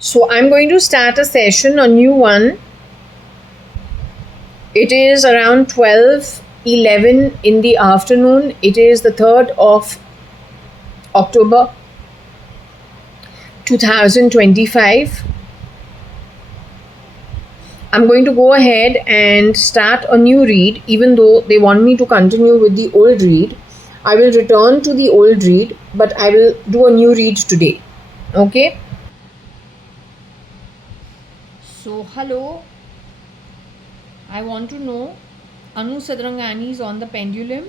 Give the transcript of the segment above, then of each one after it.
So I'm going to start a session, a new one. It is around 12:11 in the afternoon. It is the 3rd of October 2025. I'm going to go ahead and start a new read, even though they want me to continue with the old read. I will return to the old read, but I will do a new read today. Okay? So, hello. I want to know Anu Sadrangani is on the pendulum.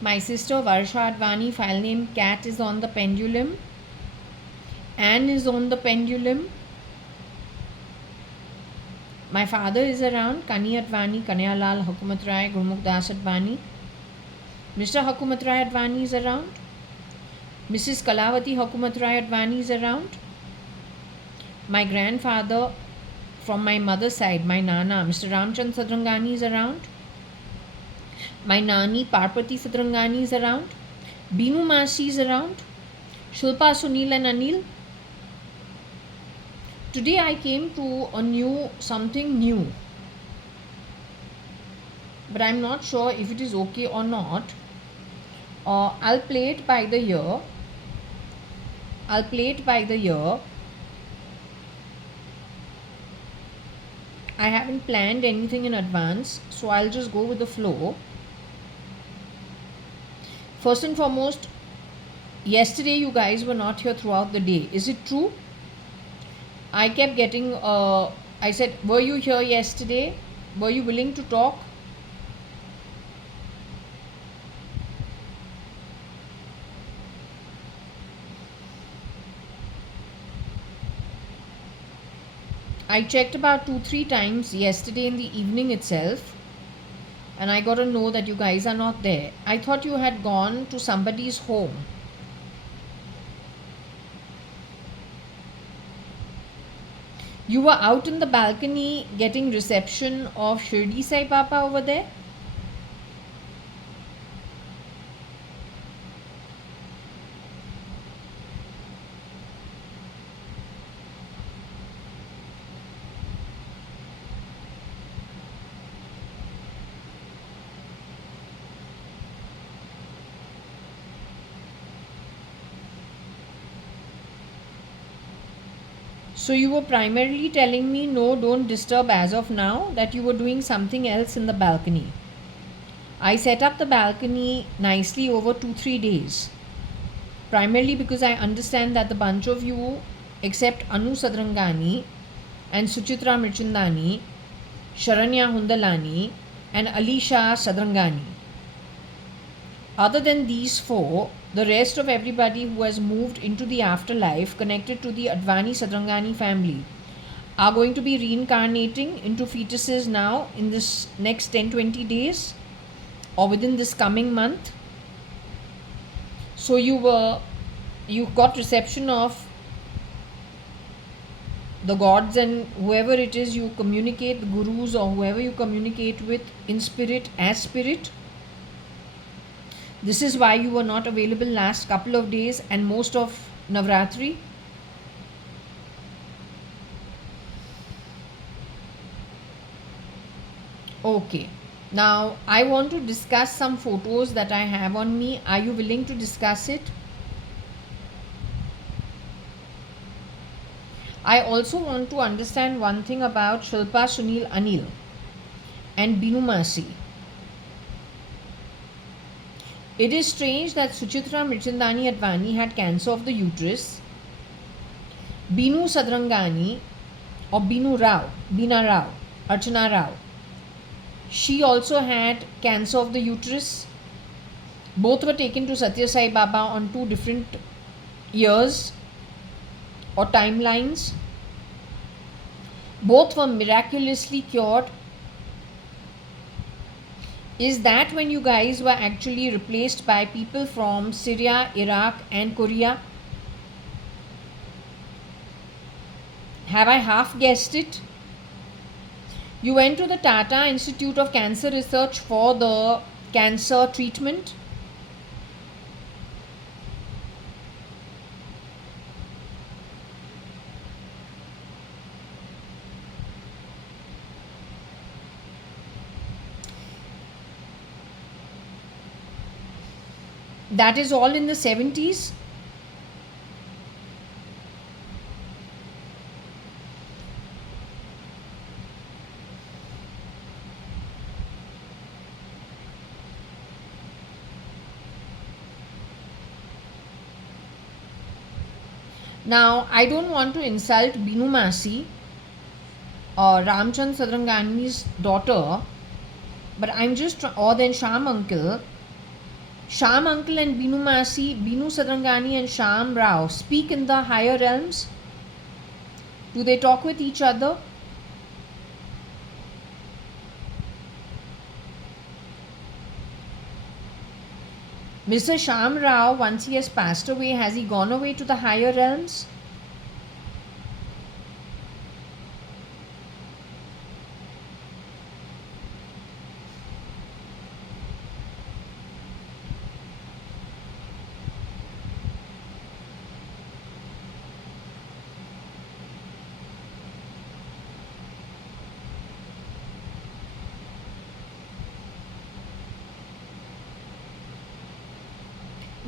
My sister Varsha.ADVANI, file name Cat, is on the pendulum. Anne is on the pendulum. My father is around. Kani.ADVANI, Kanyalal Hukumat Rai, Gurmukh Das.ADVANI. Mr. Hukumat Rai.ADVANI is around. Mrs. Kalavati Hukumat Rai.ADVANI is around. My grandfather from my mother's side, my Nana, Mr. Ramchand Sadrangani, is around. My Nani Parpati Sadrangani is around. Binu Masi is around. Shilpa, Sunil and Anil. Today I came to something new, but I'm not sure if it is okay or not. I'll play it by the ear. I haven't planned anything in advance, so I'll just go with the flow. First and foremost, yesterday you guys were not here throughout the day. Is it true? I kept getting, I said, were you here yesterday? Were you willing to talk? I checked about 2-3 times yesterday in the evening itself, and I got to know that you guys are not there. I thought you had gone to somebody's home. You were out in the balcony getting reception of Shirdi Sai Baba over there? So you were primarily telling me no, don't disturb as of now, that you were doing something else in the balcony. I set up the balcony nicely over 2-3 days. Primarily because I understand that the bunch of you, except Anu Sadrangani and Suchitra Mirchandani, Sharanya Hundalani and Alisha Sadrangani. Other than these four, the rest of everybody who has moved into the afterlife connected to the Advani Sadrangani family are going to be reincarnating into fetuses now in this next 10-20 days or within this coming month. So you got reception of the gods and whoever it is you communicate, the gurus or whoever you communicate with in spirit, as spirit. This is why you were not available last couple of days and most of Navratri. Okay. Now I want to discuss some photos that I have on me. Are you willing to discuss it? I also want to understand one thing about Shilpa, Sunil, Anil and Binu Masi. It is strange that Suchitra Mirchandani Advani had cancer of the uterus. Binu Sadrangani or Bina Rao, Archana Rao, she also had cancer of the uterus. Both were taken to Satya Sai Baba on 2 different years or timelines. Both were miraculously cured. Is that when you guys were actually replaced by people from Syria, Iraq and Korea? Have I half guessed it? You went to the Tata Institute of Cancer Research for the cancer treatment. That is all in the 70s. Now, I don't want to insult Binu Masi, Ramchand Sadrangani's daughter, but I'm just, or then Sham Uncle. Sham Uncle and Binu Masi, Binu Sadrangani and Sham Rao speak in the higher realms? Do they talk with each other? Mr. Sham Rao, once he has passed away, has he gone away to the higher realms?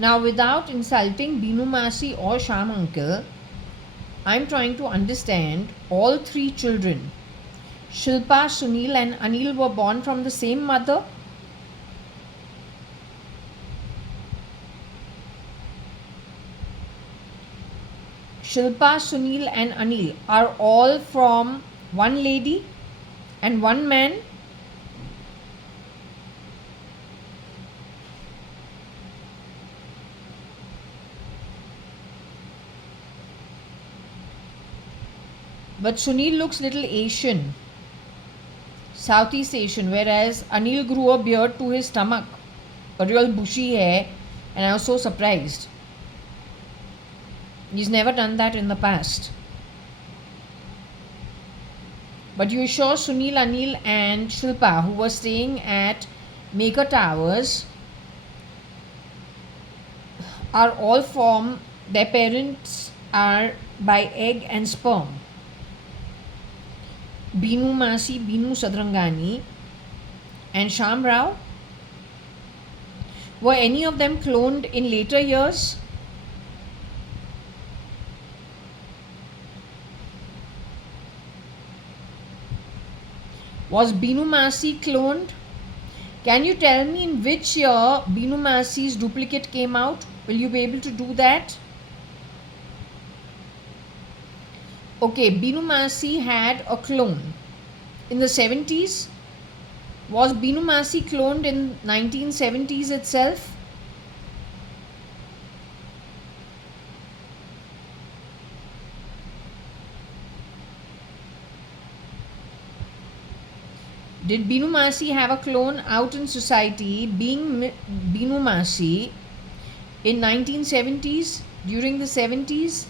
Now, without insulting Binu Masi or Sham Uncle, I'm trying to understand all three children. Shilpa, Sunil and Anil were born from the same mother. Shilpa, Sunil and Anil are all from one lady and one man. But Sunil looks little Asian, Southeast Asian, whereas Anil grew a beard to his stomach, a real bushy hair, and I was so surprised. He's never done that in the past. But you sure Sunil, Anil and Shilpa, who were staying at Maker Towers, are all from, their parents are by egg and sperm. Binu Masi, Binu Sadrangani and Sham Rao? Were any of them cloned in later years? Was Binu Masi cloned? Can you tell me in which year Binu Masi's duplicate came out? Will you be able to do that? Okay, Binu Masi had a clone in the 70s. Was Binu Masi cloned in 1970s itself? Did Binu Masi have a clone out in society being Binu Masi in 1970s, during the 70s?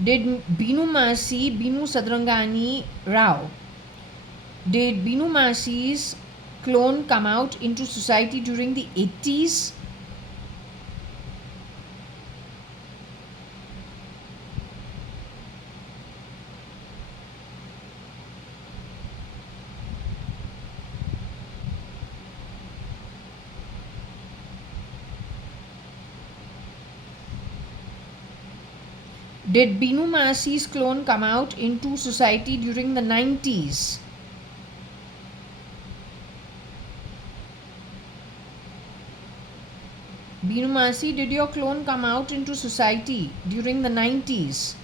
Did Binu Masi, Binu Sadrangani Rao, did Binu Masi's clone come out into society during the 80s? Did Binu Masi's clone come out into society during the 90s? Binu Masi, did your clone come out into society during the 90s?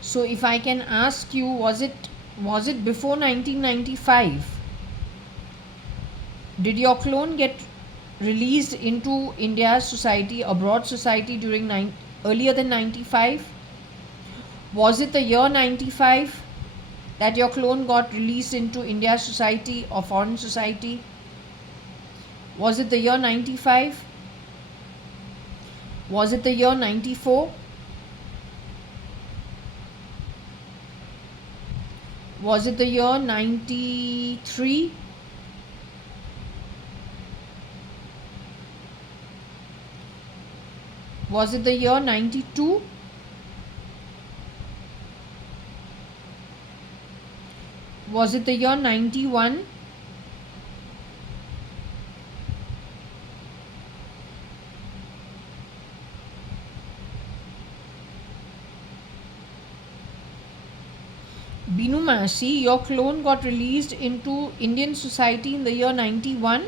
So if I can ask you, was it before 1995? Did your clone get released into India's society, abroad society during earlier than 95? Was it the year 95 that your clone got released into India's society or foreign society? Was it the year 95? Was it the year 94? Was it the year 93? Was it the year 92? Was it the year 91? Binu Masi, your clone got released into Indian society in the year 91?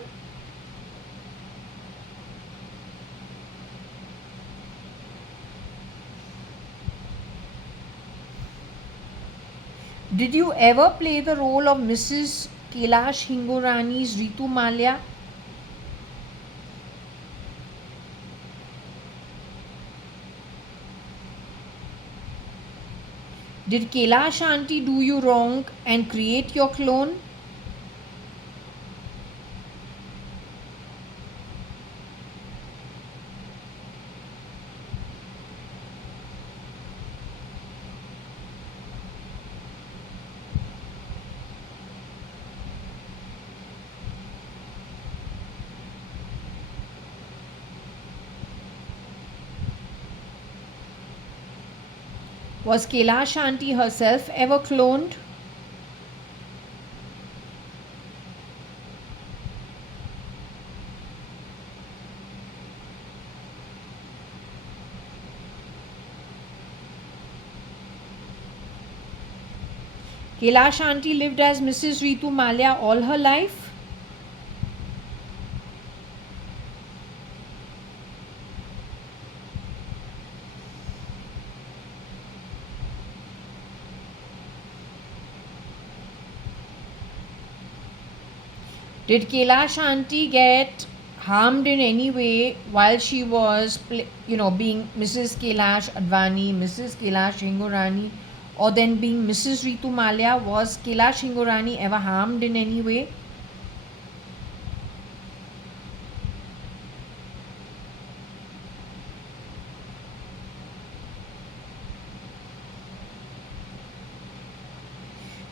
Did you ever play the role of Mrs. Kailash Hingorani's Ritu Malia? Did Kailash auntie do you wrong and create your clone? Was Kailash auntie herself ever cloned? Kailash auntie lived as Mrs. Ritu Malia all her life? Did Kailash auntie get harmed in any way while she was, being Mrs. Kailash.ADVANI, Mrs. Kailash Hingorani, or then being Mrs. Ritu Malia? Was Kailash Hingorani ever harmed in any way?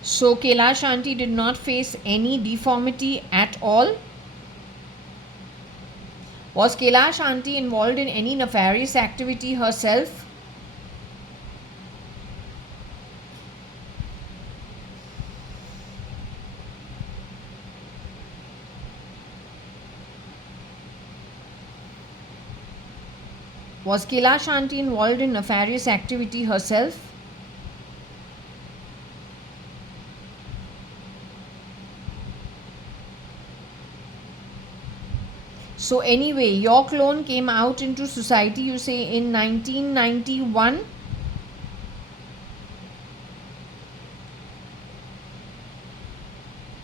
So Kailash auntie did not face any deformity at all? Was Kailash auntie involved in any nefarious activity herself? Was Kailash auntie involved in nefarious activity herself? So anyway, your clone came out into society, you say, in 1991.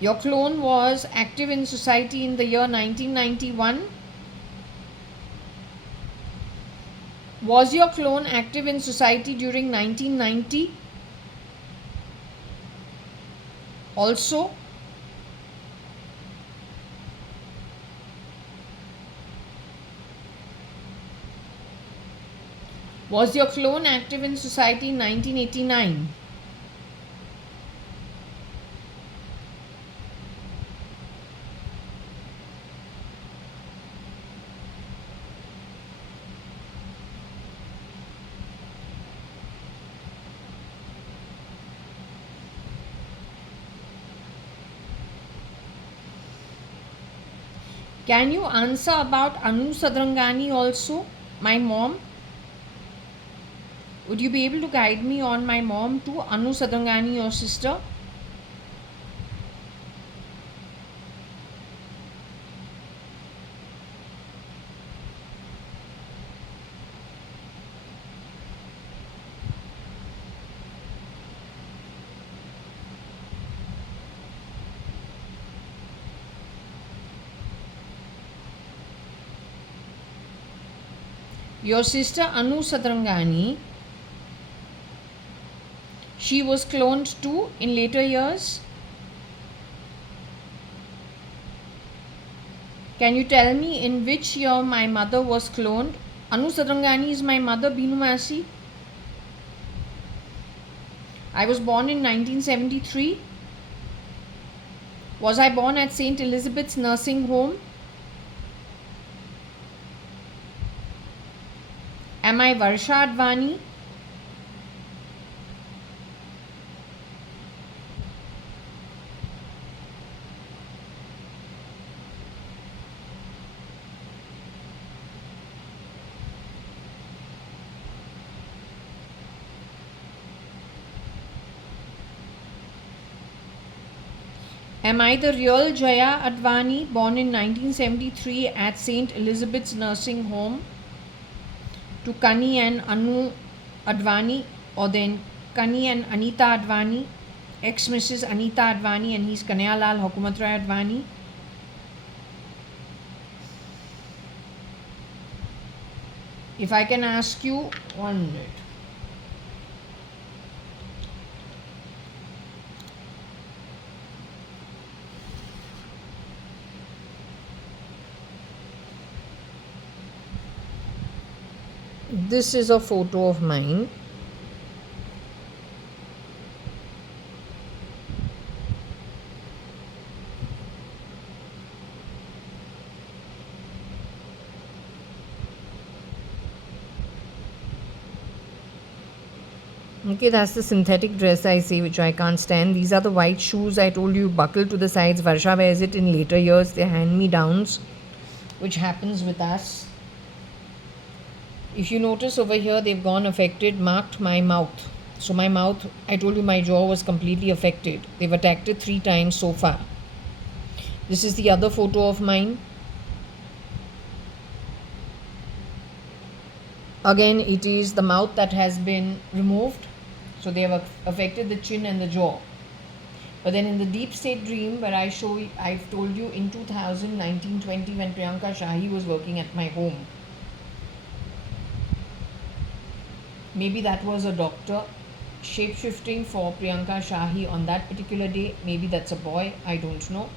Your clone was active in society in the year 1991. Was your clone active in society during 1990? Also, was your clone active in society in 1989? Can you answer about Anu Sadrangani also, my mom? Would you be able to guide me on my mom too, Anu Sadrangani, your sister? Your sister Anu Sadrangani, she was cloned too in later years. Can you tell me in which year my mother was cloned? Anu Sadrangani is my mother, Binu Masi. I was born in 1973. Was I born at St. Elizabeth's Nursing Home? Am I Varsha.ADVANI? Am I the real Jaya Advani, born in 1973 at St. Elizabeth's Nursing Home to Kani and Anu Advani, or then Kani and Anita Advani, ex-Mrs. Anita Advani, and he's Kanayalal Hukumatrai Advani? If I can ask you, 1 minute. This is a photo of mine. Okay, that's the synthetic dress I say, which I can't stand. These are the white shoes I told you, buckled to the sides. Varsha wears it in later years. They're hand-me-downs, which happens with us. If you notice over here, they've gone affected, marked my mouth. So my mouth, I told you my jaw was completely affected. They've attacked it 3 times so far. This is the other photo of mine. Again, it is the mouth that has been removed. So they have affected the chin and the jaw. But then in the deep state dream, where I've told you in 2019-20, when Priyanka Shahi was working at my home. Maybe that was a doctor shape-shifting for Priyanka Shahi on that particular day. Maybe that's a boy, I don't know.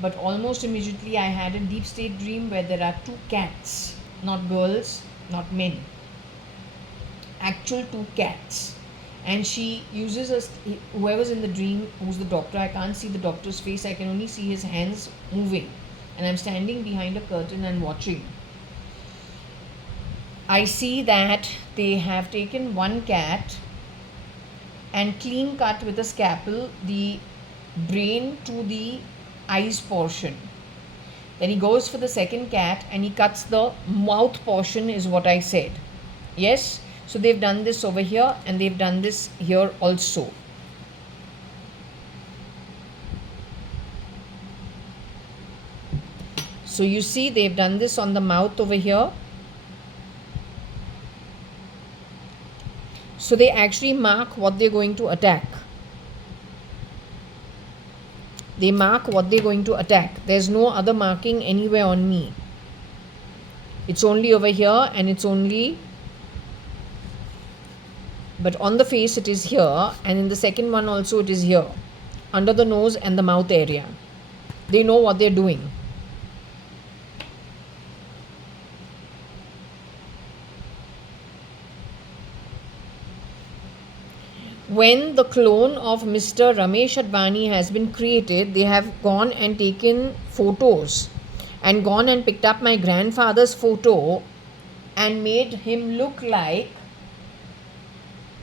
But almost immediately I had a deep state dream where there are 2 cats, not girls, not men. Actual 2 cats. And she uses whoever's in the dream, who's the doctor, I can't see the doctor's face, I can only see his hands moving. And I'm standing behind a curtain and watching. I see that they have taken 1 cat and clean cut with a scalpel the brain to the eyes portion. Then he goes for the second cat and he cuts the mouth portion, is what I said. Yes? So they've done this over here and they've done this here also. So you see they've done this on the mouth over here. So they actually mark what they're going to attack. They mark what they're going to attack. There's no other marking anywhere on me. It's only over here and it's only... But on the face it is here, and in the second one also it is here. Under the nose and the mouth area. They know what they're doing. When the clone of Mr. Ramesh Advani has been created, they have gone and taken photos and gone and picked up my grandfather's photo and made him look like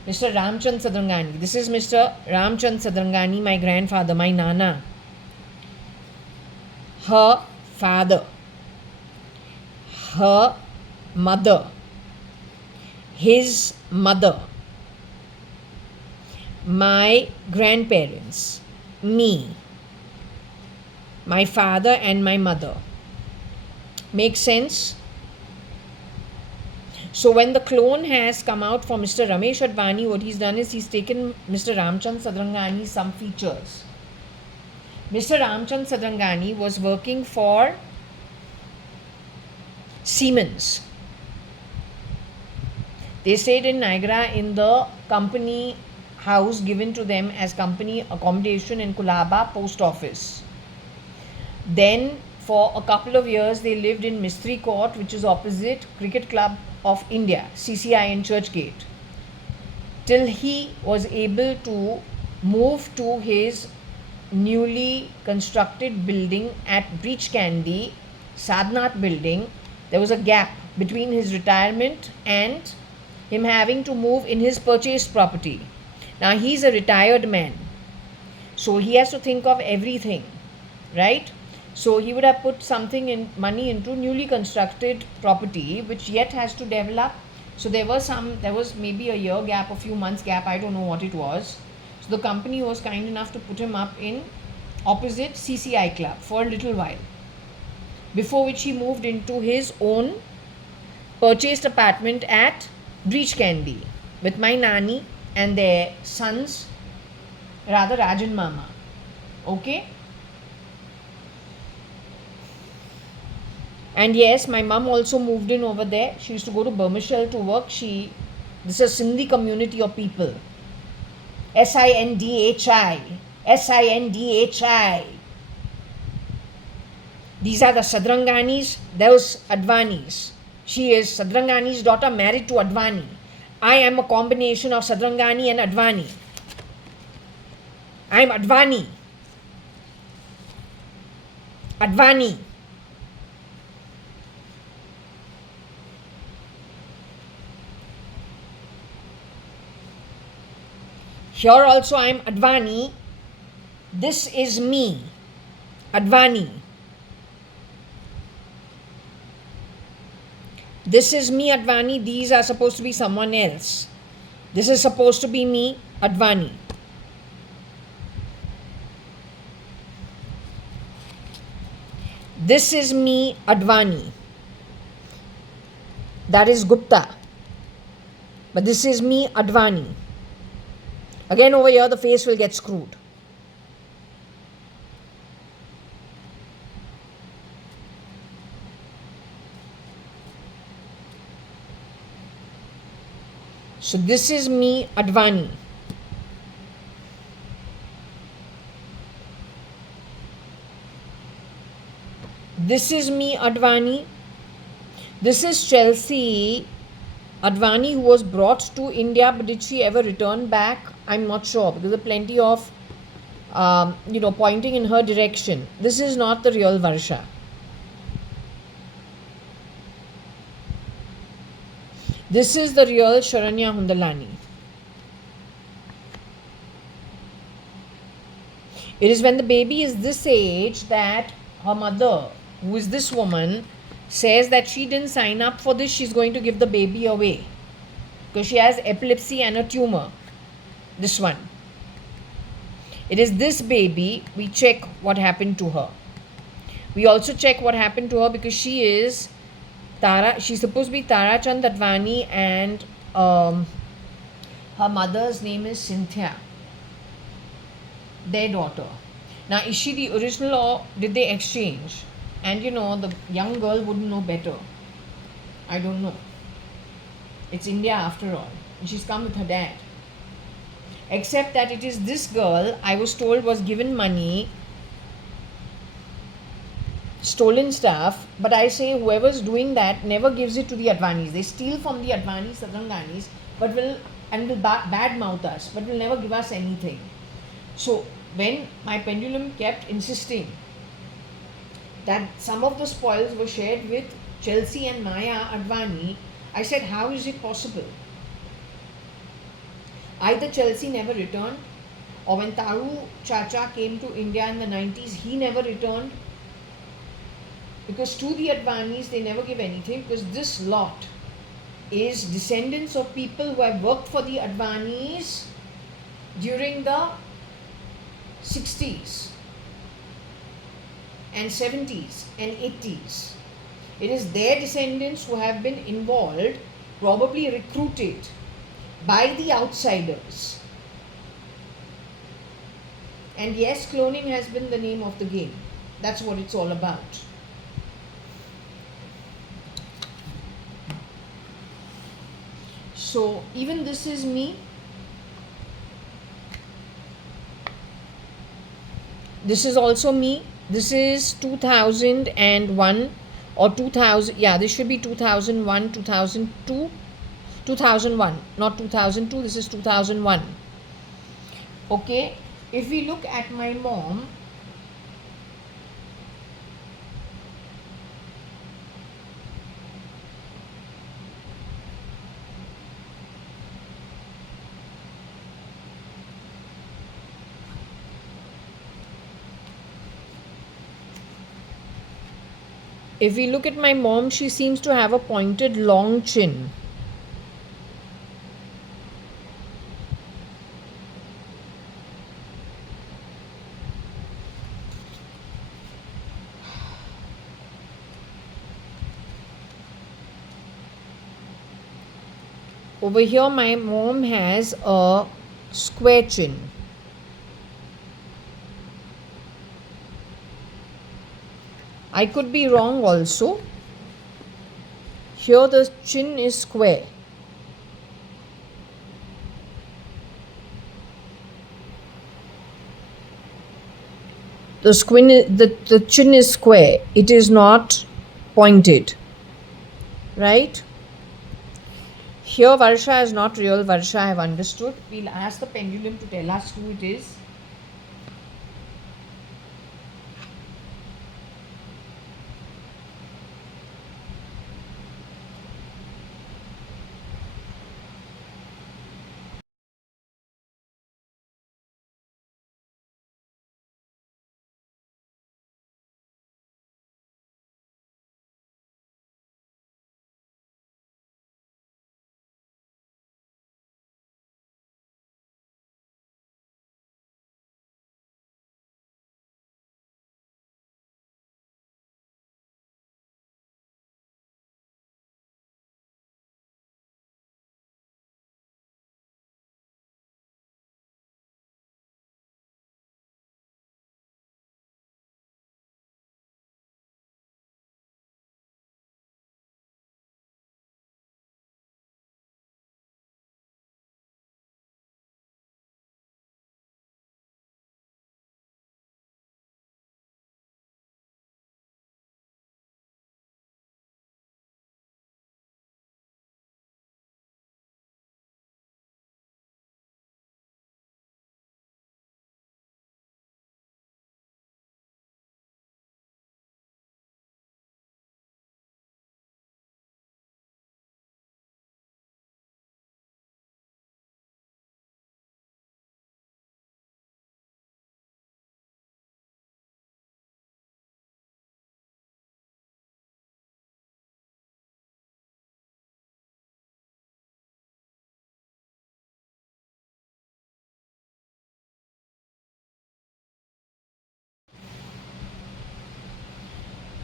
Mr. Ramchand Sadrangani. This is Mr. Ramchand Sadrangani, my grandfather, my Nana. Her father, her mother, his mother, my grandparents, me, my father and my mother. Make sense? So when the clone has come out for Mr. Ramesh Advani, what he's done is he's taken Mr. Ramchand Sadrangani some features. Mr. Ramchand Sadrangani was working for Siemens. They stayed in Niagara in the company house given to them as company accommodation in Kulaba post office. Then for a couple of years they lived in Mistry Court, which is opposite Cricket Club of India, CCI in Churchgate, till he was able to move to his newly constructed building at Breach Candy, Sadnath building. There was a gap between his retirement and him having to move in his purchased property. Now he's a retired man, so he has to think of everything, right? So he would have put something in money into newly constructed property, which yet has to develop. So there was maybe a year gap, a few months gap, I don't know what it was. So the company was kind enough to put him up in opposite CCI Club for a little while, before which he moved into his own purchased apartment at Breach Candy with my nanny and their sons, rather Rajan Mama. Okay? And yes, my mum also moved in over there. She used to go to Burmishell to work. This is a Sindhi community of people. Sindhi. Sindhi. These are the Sadranganis, those Advanis. She is Sadrangani's daughter married to Advani. I am a combination of Sadrangani and Advani. I am Advani. Advani. Here also I am Advani. This is me, Advani. This is me, Advani. These are supposed to be someone else. This is supposed to be me, Advani. This is me, Advani. That is Gupta. But this is me, Advani. Again, over here, the face will get screwed. So this is me, Advani. This is me, Advani. This is Chelsea Advani, who was brought to India, but did she ever return back? I'm not sure, because there are plenty of pointing in her direction. This is not the real Varsha. This is the real Sharanya Hundalani. It is when the baby is this age that her mother, who is this woman, says that she didn't sign up for this, she's going to give the baby away because she has epilepsy and a tumor. This one. It is this baby. We check what happened to her. We also check what happened to her because she is Tara. She's supposed to be Tara Chand Advani, and her mother's name is Cynthia, their daughter. Now, is she the original or did they exchange? And the young girl wouldn't know better. I don't know. It's India after all. And she's come with her dad. Except that it is this girl, I was told, was given money, stolen stuff. But I say whoever's doing that never gives it to the Advanis. They steal from the Advanis, Sadranganis, but will bad mouth us, but will never give us anything. So when my pendulum kept insisting that some of the spoils were shared with Chelsea and Maya Advani, I said, how is it possible? Either Chelsea never returned, or when Taru Chacha came to India in the 90s, he never returned. Because to the Advanis, they never give anything, because this lot is descendants of people who have worked for the Advanis during the 60s. And 70s and 80s. It is their descendants who have been involved, probably recruited by the outsiders. And yes, cloning has been the name of the game. That's what it's all about. So even this is me. This is also me. This is 2001 or 2000. Yeah, this should be 2001, 2002. 2001, not 2002. This is 2001. Okay. If we look at my mom, she seems to have a pointed long chin. Over here, my mom has a square chin. I could be wrong also. Here, the chin is square. The chin is square. It is not pointed. Right? Here, Varsha is not real Varsha, I have understood. We'll ask the pendulum to tell us who it is.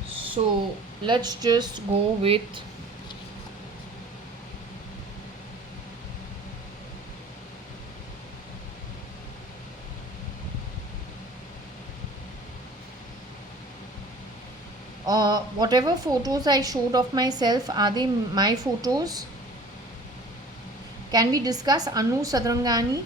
So let's just go with whatever photos I showed of myself. Are they my photos? Can we discuss Anu Sadrangani?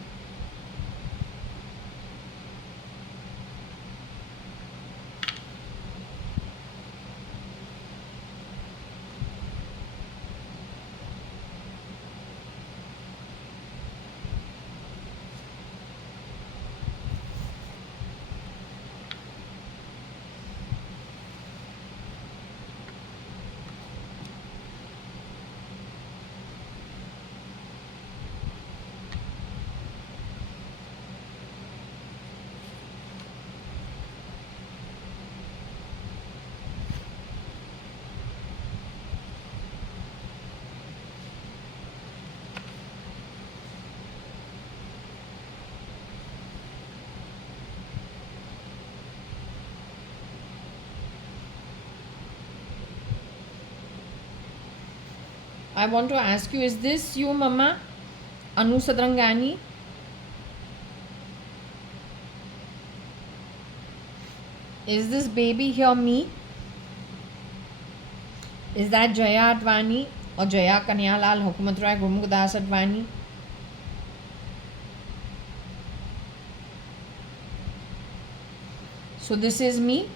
I want to ask you, is this you, Mama? Anu Sadrangani? Is this baby here me? Is that JAYA.ADVANI or Jaya Kanyalal Hukumat Rai Gurmukh Das Advani? So this is me.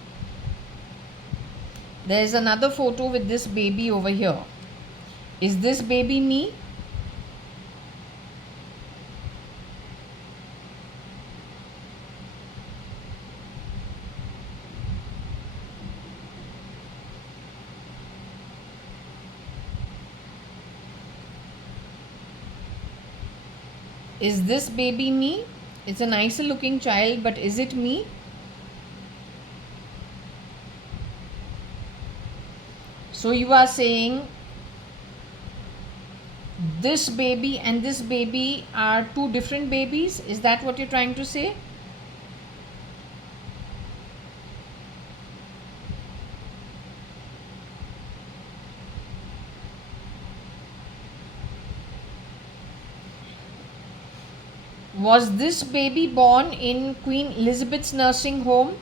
There is another photo with this baby over here. Is this baby me? Is this baby me? It's a nicer looking child, but is it me? So you are saying this baby and this baby are two different babies? Is that what you're trying to say? Was this baby born in Queen Elizabeth's nursing home?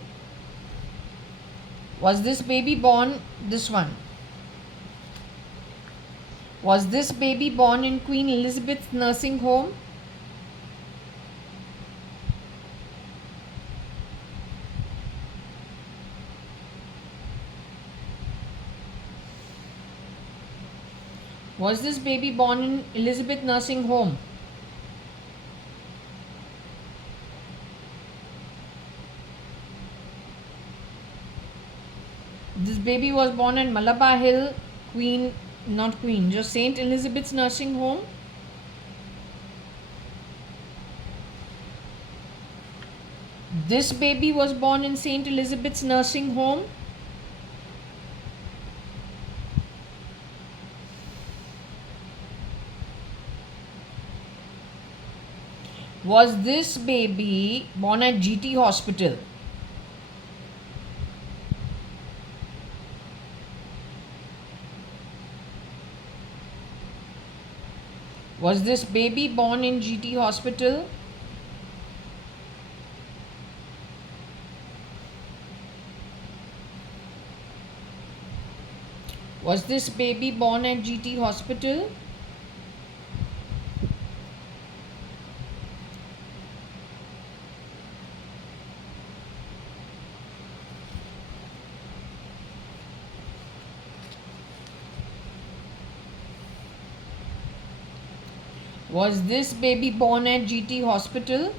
Was this baby born, this one? Was this baby born in Queen Elizabeth's nursing home? Was this baby born in Elizabeth nursing home? This baby was born at Malabar Hill, just St. Elizabeth's nursing home. This baby was born in St. Elizabeth's nursing home. Was this baby born at GT hospital? Was this baby born in GT hospital? Was this baby born at GT hospital? Was this baby born at GT hospital?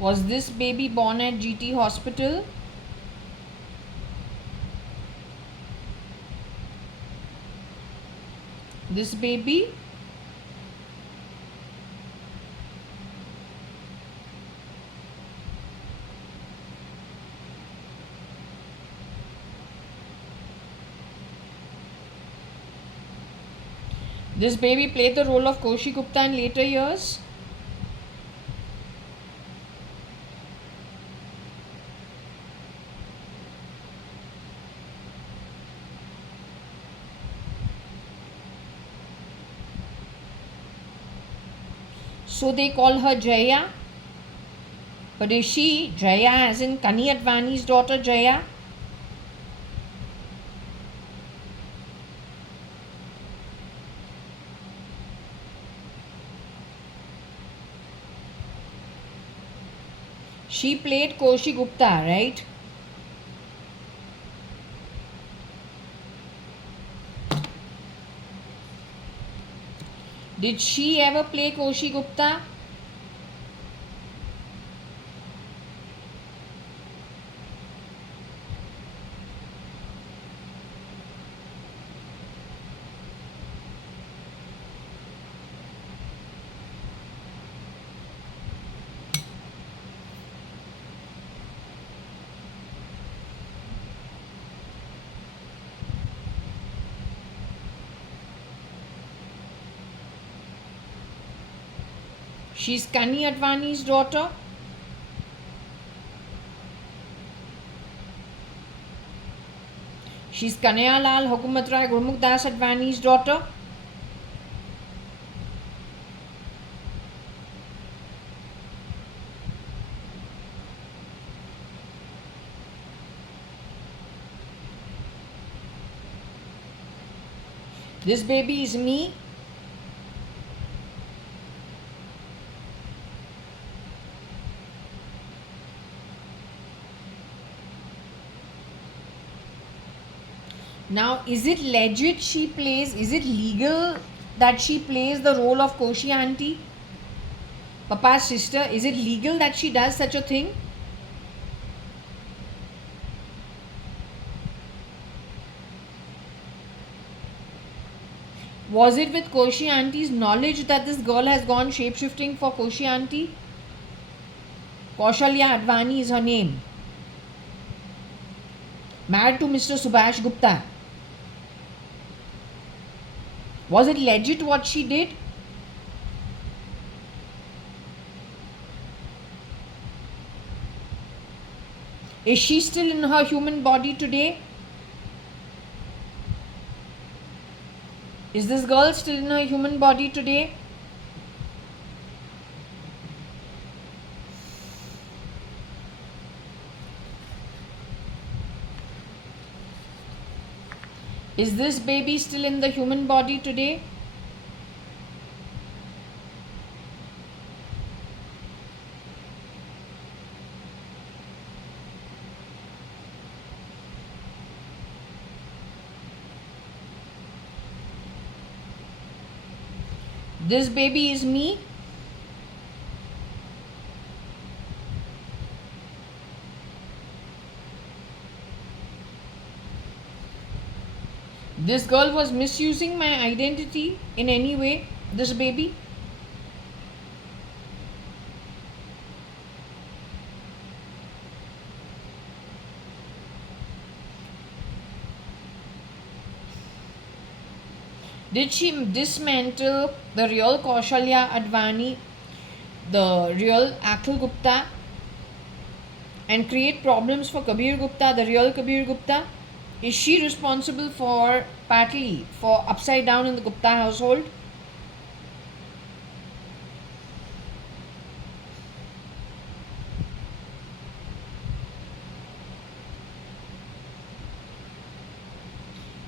Was this baby born at GT hospital? This baby? This baby played the role of Koshi Gupta in later years. So they call her Jaya. But is she Jaya as in I-Occultist's daughter Jaya? She played Koshi Gupta, right? Did she ever play Koshi Gupta? She's I-Occultist's daughter. She's Kanayalal Hukumat Rai Gurmukh Das Advani's daughter. This baby is me. Now, is it legit she plays, is it legal that she plays the role of Koshi auntie, Papa's sister? Is it legal that she does such a thing? Was it with Koshi auntie's knowledge that this girl has gone shape-shifting for Koshi auntie? Kaushalya.ADVANI is her name. Married to Mr. Subhash Gupta. Was it legit what she did? Is she still in her human body today? Is this girl still in her human body today? Is this baby still in the human body today? This baby is me. This girl was misusing my identity in any way, this baby. Did she dismantle the real Kaushalya.ADVANI, the real Akhil Gupta, and create problems for Kabir Gupta, the real Kabir Gupta? Is she responsible for partly for upside down in the Gupta household?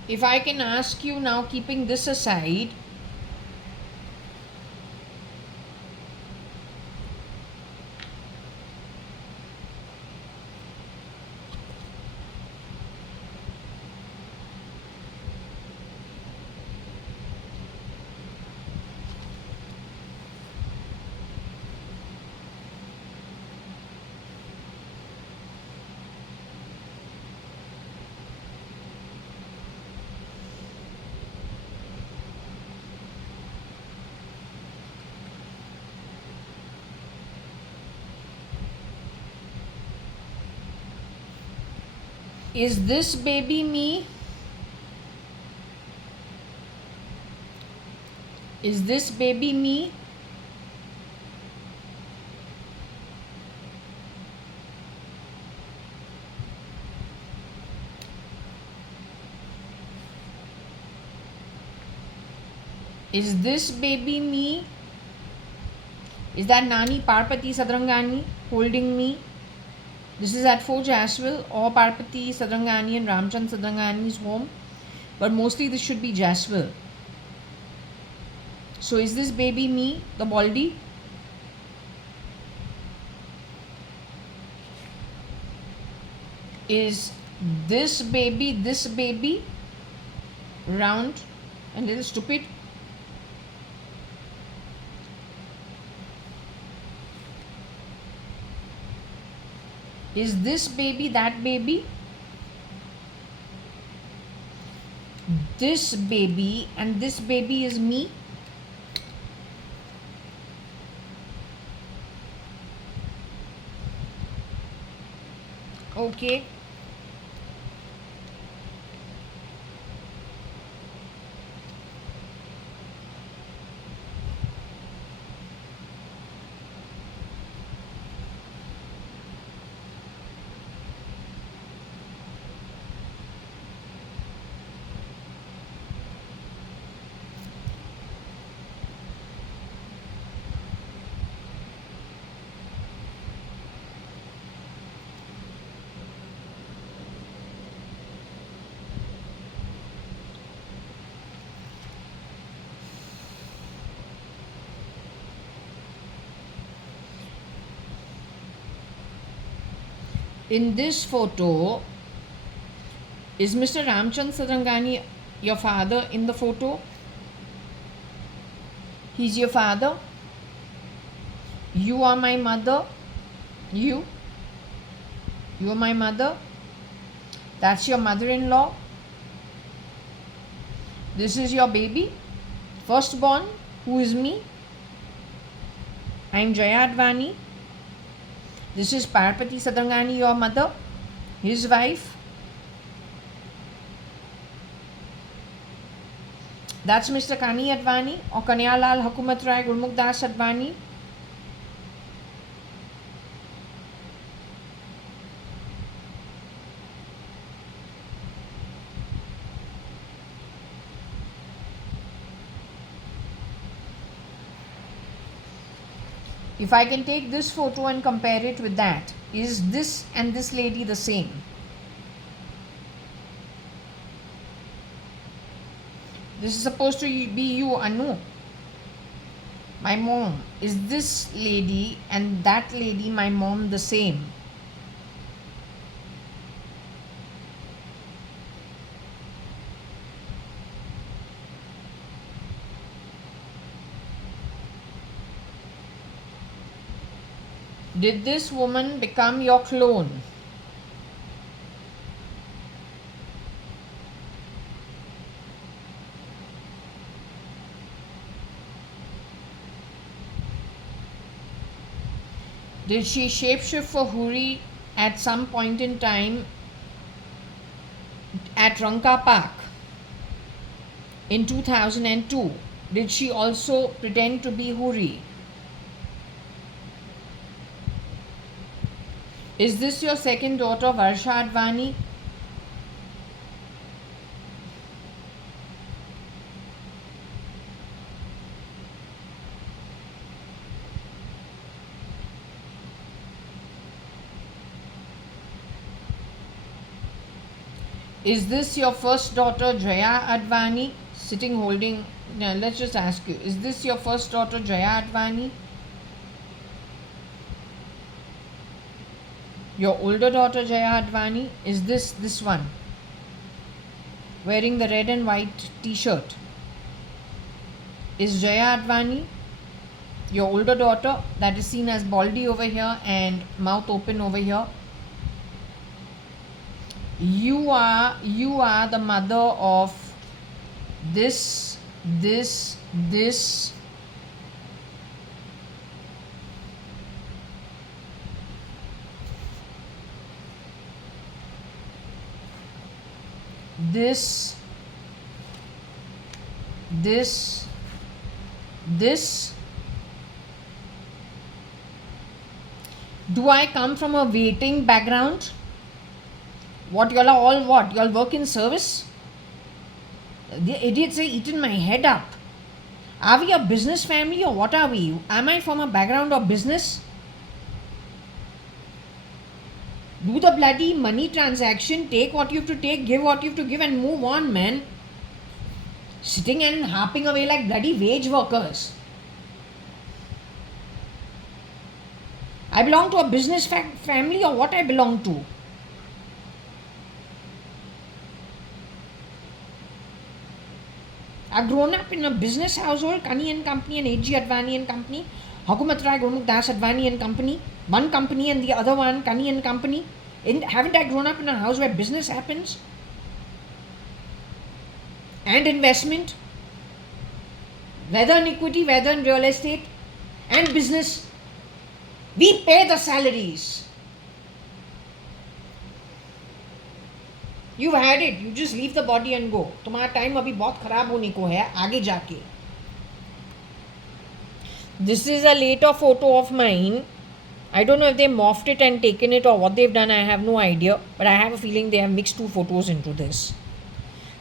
If I can ask you now, keeping this aside, is this baby me? Is this baby me? Is this baby me? Is that Nani Parpati Sadrangani holding me? This is at Fort Jaswal or Parpati Sadrangani and Ramchand Sadrangani's home. But mostly this should be Jaswal. So is this baby me, the Baldy? Is this baby round and little stupid? Is this baby that baby? This baby and this baby is me? Okay. In this photo, is Mr. Ramchand Sadrangani your father in the photo? He's your father? You are my mother? You are my mother? That's your mother-in-law? This is your baby? Firstborn? Who is me? I am JAYA.ADVANI. This is Parpati Sadrangani, your mother, his wife. That's Mr. Kani Advani or Kanyalal Hakumat Rai Gurmukh Das Advani. If I can take this photo and compare it with that, is this and this lady the same? This is supposed to be you, Anu. My mom. Is this lady and that lady, my mom, the same? Did this woman become your clone? Did she shapeshift for Huri at some point in time at Ranka Park in 2002? Did she also pretend to be Huri? Is this your second daughter, Varsha-Advani? Is this your first daughter, Jaya-Advani? Sitting holding. Now, let's just ask you. Is this your first daughter, Jaya-Advani? Your older daughter, Jaya-Advani? Is this one? Wearing the red and white t-shirt. Is Jaya-Advani your older daughter that is seen as baldy over here and mouth open over here? You are the mother of this, this, this, this, this. Do I come from a waiting background? What y'all are all what? Y'all work in service? The idiots are eating my head up. Are we a business family or what are we? Am I from a background of business? Do the bloody money transaction, take what you have to take, give what you have to give and move on, man. Sitting and harping away like bloody wage workers. I belong to a business family or what I belong to? I've grown up in a business household, Kani and Company and A.G. Advani and Company, Hukumat Rai Gurmukh Das Advani and Company, one company and the other one, Kani and Company. Haven't I grown up in a house where business happens? And investment, whether in equity, whether in real estate, and business. We pay the salaries. You've had it. You just leave the body and go. तुम्हारा time अभी बहुत खराब होने को है आगे जाके. This is a later photo of mine. I don't know if they morphed it and taken it or what they've done. I have no idea. But I have a feeling they have mixed two photos into this.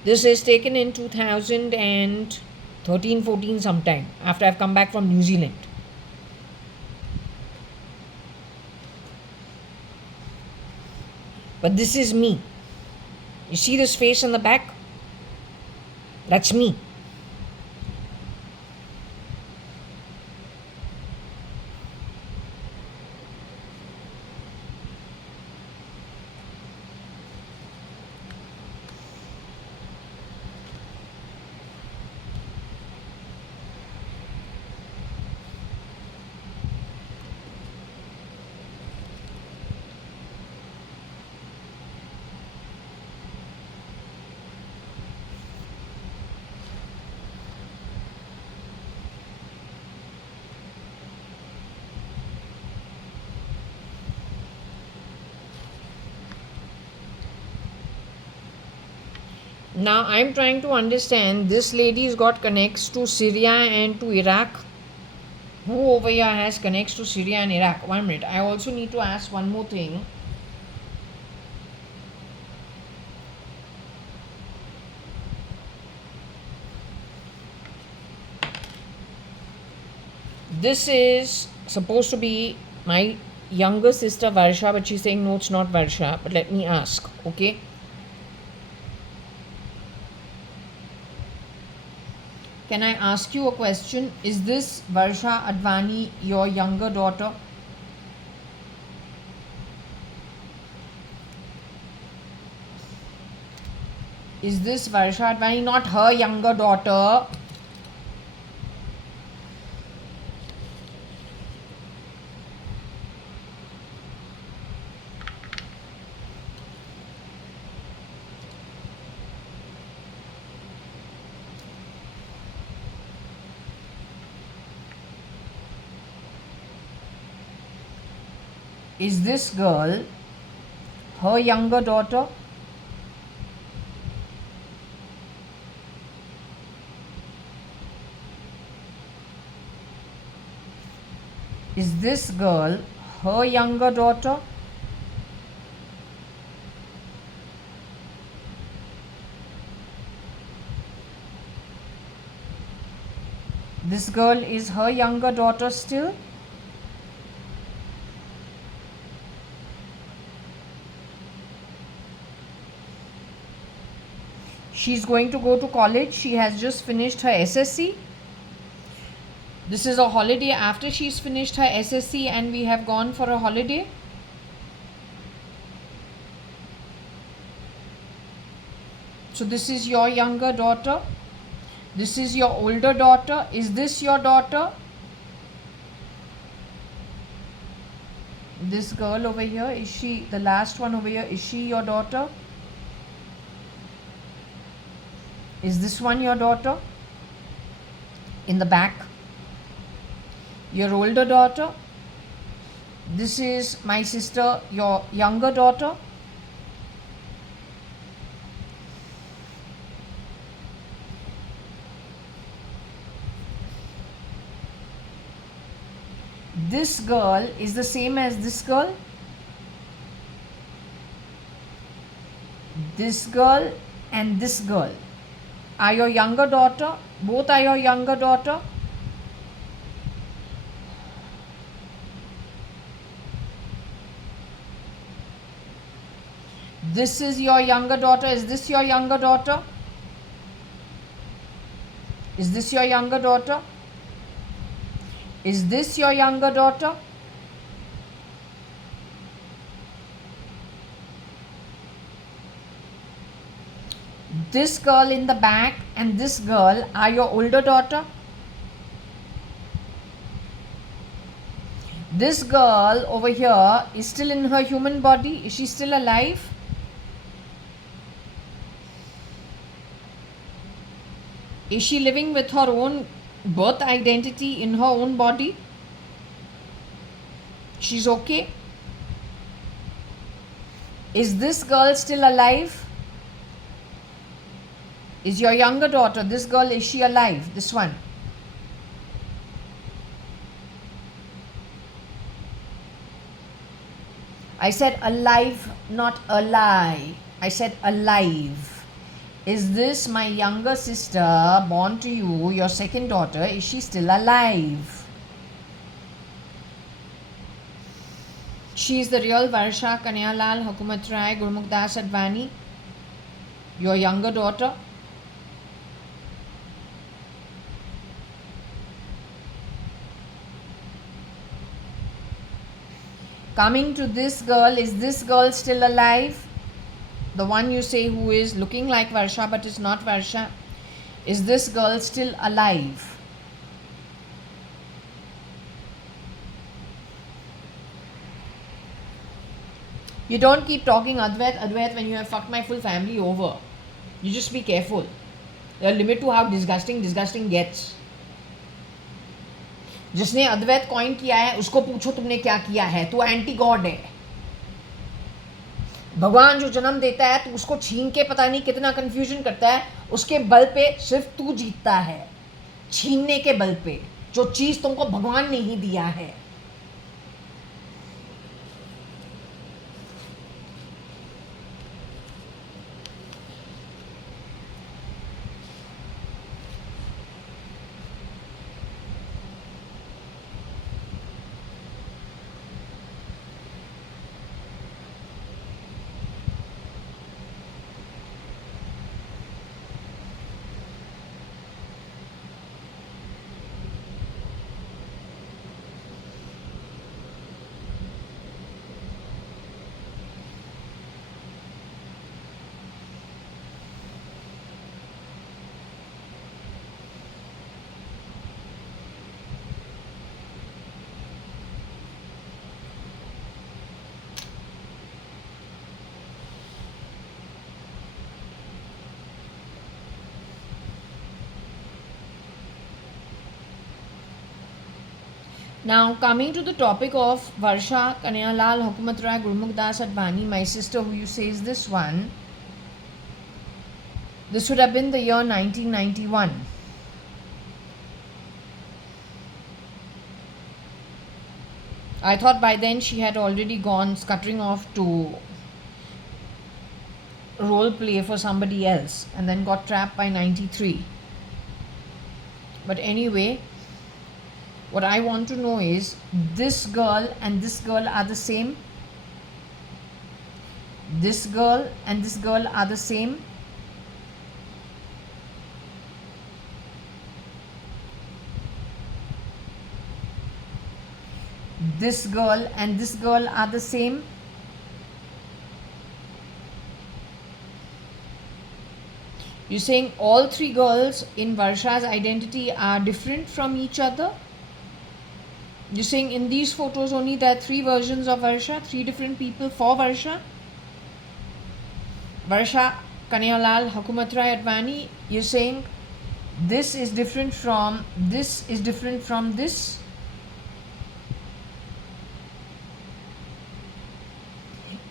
This is taken in 2013-14 sometime after I've come back from New Zealand. But this is me. You see this face in the back? That's me. Now I'm trying to understand, this lady's got connects to Syria and to Iraq. Who over here has connects to Syria and Iraq? 1 minute. I also need to ask one more thing. This is supposed to be my younger sister Varsha, but she's saying no, it's not Varsha. But let me ask, okay? Can I ask you a question? Is this JAYA.ADVANI your younger daughter? Is this JAYA.ADVANI not her younger daughter? Is this girl her younger daughter? Is this girl her younger daughter? This girl is her younger daughter still? She's going to go to college. She has just finished her SSC. This is a holiday after she's finished her SSC and we have gone for a holiday. So this is your younger daughter. This is your older daughter. Is this your daughter? This girl over here, is she, the last one over here, is she your daughter? Is this one your daughter? In the back. Your older daughter. This is my sister, your younger daughter. This girl is the same as this girl. This girl and this girl are your younger daughter. Both are your younger daughter. This is your younger daughter. Is this your younger daughter? Is this your younger daughter? Is this your younger daughter? This girl in the back and this girl are your older daughter. This girl over here is still in her human body. Is she still alive? Is she living with her own birth identity in her own body? She's okay. Is this girl still alive? Is your younger daughter, this girl, is she alive? This one. I said alive, not a lie. I said alive. Is this my younger sister born to you, your second daughter? Is she still alive? She is the real Varsha Kanyalal Hukumat Rai Gurmukh Das Advani, your younger daughter. Coming to this girl, is this girl still alive? The one you say who is looking like Varsha but is not Varsha. Is this girl still alive? You don't keep talking Advait when you have fucked my full family over. You just be careful. There's a limit to how disgusting gets. जिसने अद्वैत coin किया है उसको पूछो तुमने क्या किया है. तू एंटी गॉड है. भगवान जो जन्म देता है तो उसको छीन के पता नहीं कितना कंफ्यूजन करता है. उसके बल पे सिर्फ तू जीतता है, छीनने के बल पे, जो चीज तुमको भगवान ने ही दिया है. Now coming to the topic of Varsha Kanayalal Hukumatrai Gurmukh Das Advani, my sister who you says this one, this would have been the year 1991. I thought by then she had already gone scuttering off to role play for somebody else and then got trapped by 93. But anyway, what I want to know is, this girl and this girl are the same? This girl and this girl are the same? This girl and this girl are the same? You're saying all three girls in Varsha's identity are different from each other? You're saying in these photos only there are three versions of Varsha, three different people for Varsha? Varsha Kanayalal Hukumatrai Advani, you're saying this is different from this is different from this?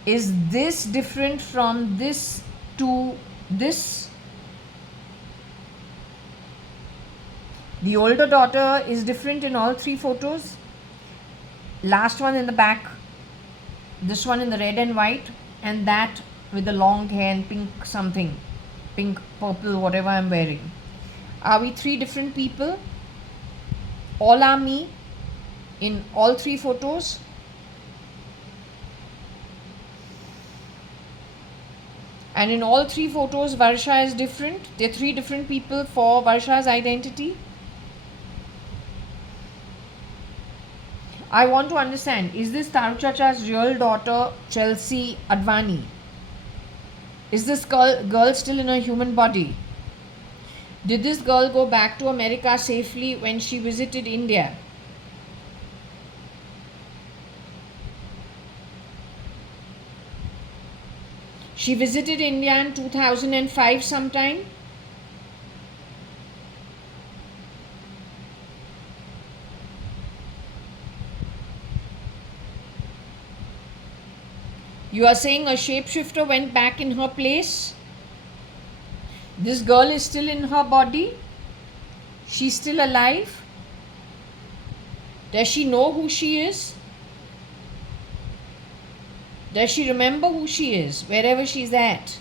Is this different from this to this? The older daughter is different in all three photos. Last one in the back, this one in the red and white, and that with the long hair and pink something, pink, purple, whatever I'm wearing. Are we three different people? All are me in all three photos? And in all three photos, Varsha is different. They're three different people for Varsha's identity. I want to understand, is this Taru Chacha's real daughter, Chelsea Advani? Is this girl still in a human body? Did this girl go back to America safely when she visited India? She visited India in 2005 sometime. You are saying a shapeshifter went back in her place? This girl is still in her body? She's still alive? Does she know who she is? Does she remember who she is, wherever she's at?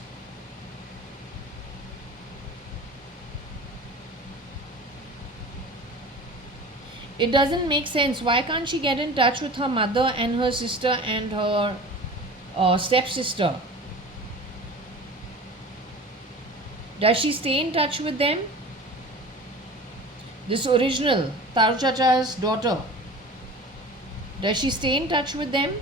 It doesn't make sense. Why can't she get in touch with her mother and her sister and her stepsister? Does she stay in touch with them? This original Taru Chacha's daughter, does she stay in touch with them?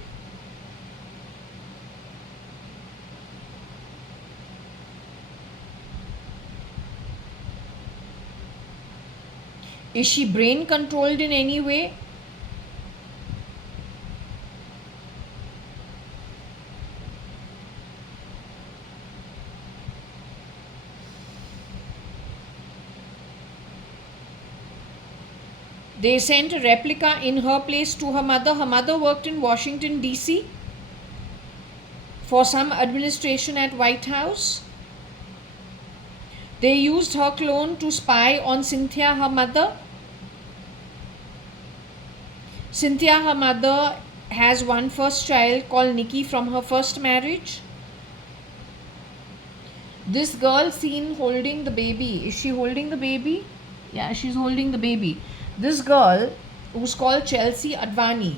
Is she brain controlled in any way? They sent a replica in her place to her mother. Her mother worked in Washington, D.C. for some administration at White House. They used her clone to spy on Cynthia, her mother. Cynthia, her mother, has one first child called Nikki from her first marriage. This girl seen holding the baby. Is she holding the baby? Yeah, she's holding the baby. This girl, who's called Chelsea Advani,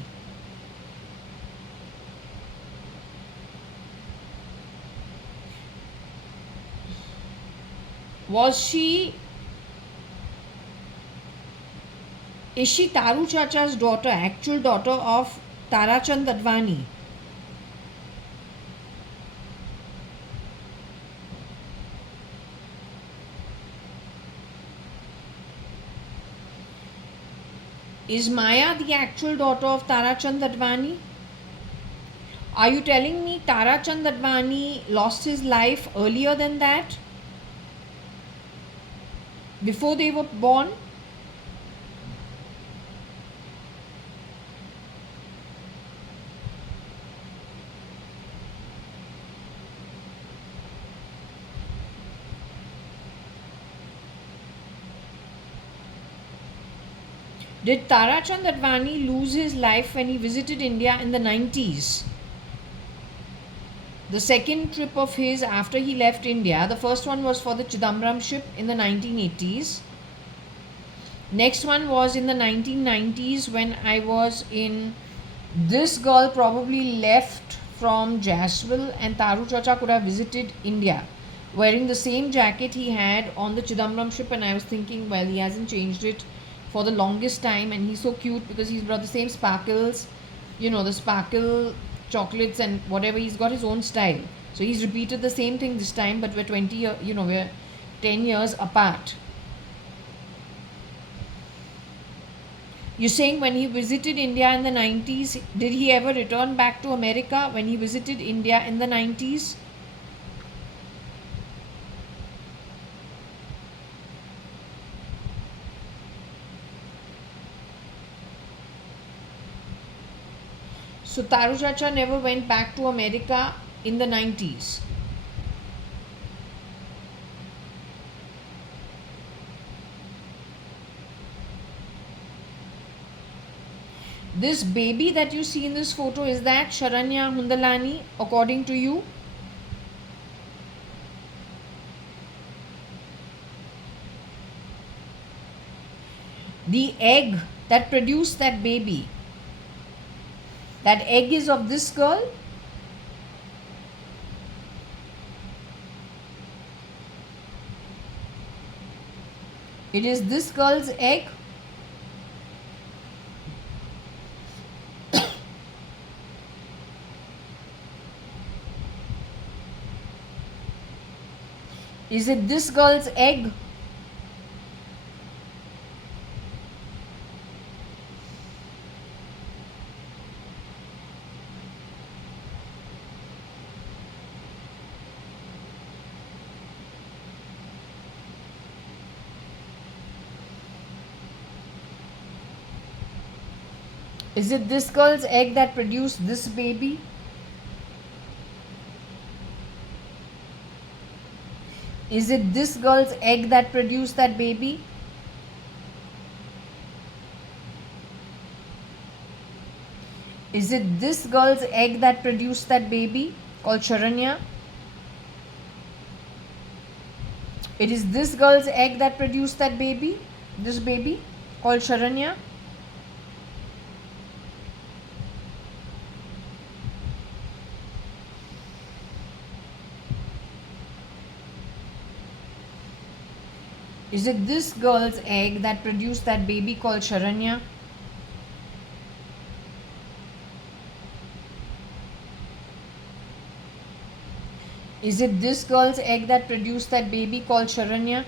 is she Taru Chacha's daughter, actual daughter of Tarachand Advani? Is Maya the actual daughter of Tarachand Advani? Are you telling me Tarachand Advani lost his life earlier than that? Before they were born? Did Tarachand Advani lose his life when he visited India in the 90s? The second trip of his after he left India, the first one was for the Chidambaram ship in the 1980s. Next one was in the 1990s when I was in. This girl probably left from Jaswell, and Taru Chacha could have visited India wearing the same jacket he had on the Chidambaram ship, and I was thinking, well, he hasn't changed it for the longest time, and he's so cute because he's brought the same sparkles, the sparkle chocolates and whatever. He's got his own style. So he's repeated the same thing this time, but we're we're 10 years apart. You're saying when he visited India in the 90s, did he ever return back to America when he visited India in the 90s? So Taru Chacha never went back to America in the 90s. This baby that you see in this photo, is that Sharanya Hundalani according to you? The egg that produced that baby, that egg is of this girl? It is this girl's egg? Is it this girl's egg? Is it this girl's egg that produced this baby? Is it this girl's egg that produced that baby? Is it this girl's egg that produced that baby called Sharanya? It is this girl's egg that produced that baby, this baby called Sharanya. Is it this girl's egg that produced that baby called Sharanya? Is it this girl's egg that produced that baby called Sharanya?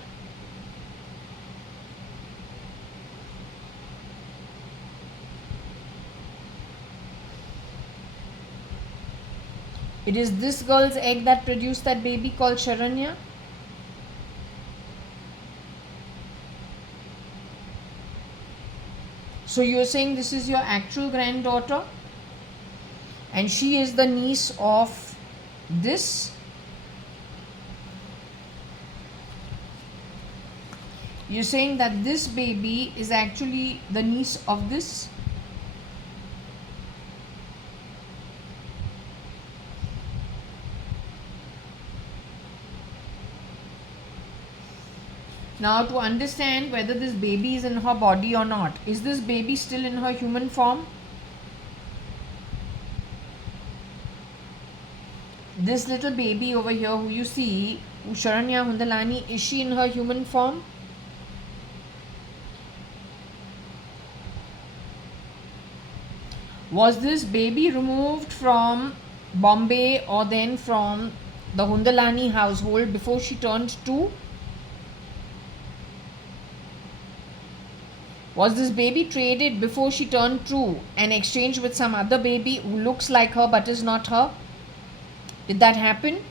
It is this girl's egg that produced that baby called Sharanya? So you're saying this is your actual granddaughter and she is the niece of this? You're saying that this baby is actually the niece of this? Now, to understand whether this baby is in her body or not, is this baby still in her human form? This little baby over here who you see, Sharanya Hundalani, is she in her human form? Was this baby removed from Bombay or then from the Hundalani household before she turned 2? Was this baby traded before she turned 2 and exchanged with some other baby who looks like her but is not her? Did that happen?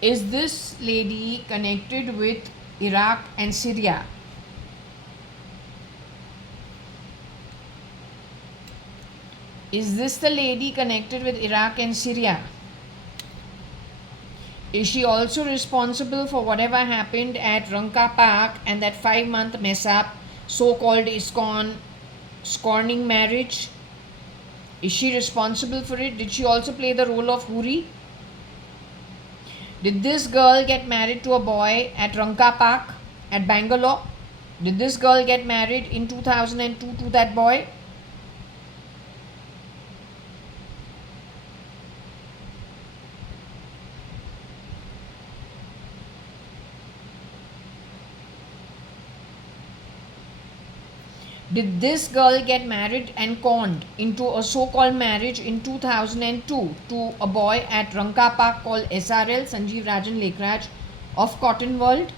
Is this lady connected with Iraq and Syria. Is this the lady connected with Iraq and Syria? Is she also responsible for whatever happened at Ranka Park and that 5-month mess up, so-called ISKCON scorning marriage? Is she responsible for it? Did she also play the role of Huri? Did this girl get married to a boy at Ranka Park at Bangalore? Did this girl get married in 2002 to that boy? Did this girl get married and conned into a so-called marriage in 2002 to a boy at Ranka Park called SRL, Sanjeev Rajan Lekhraj of Cotton World?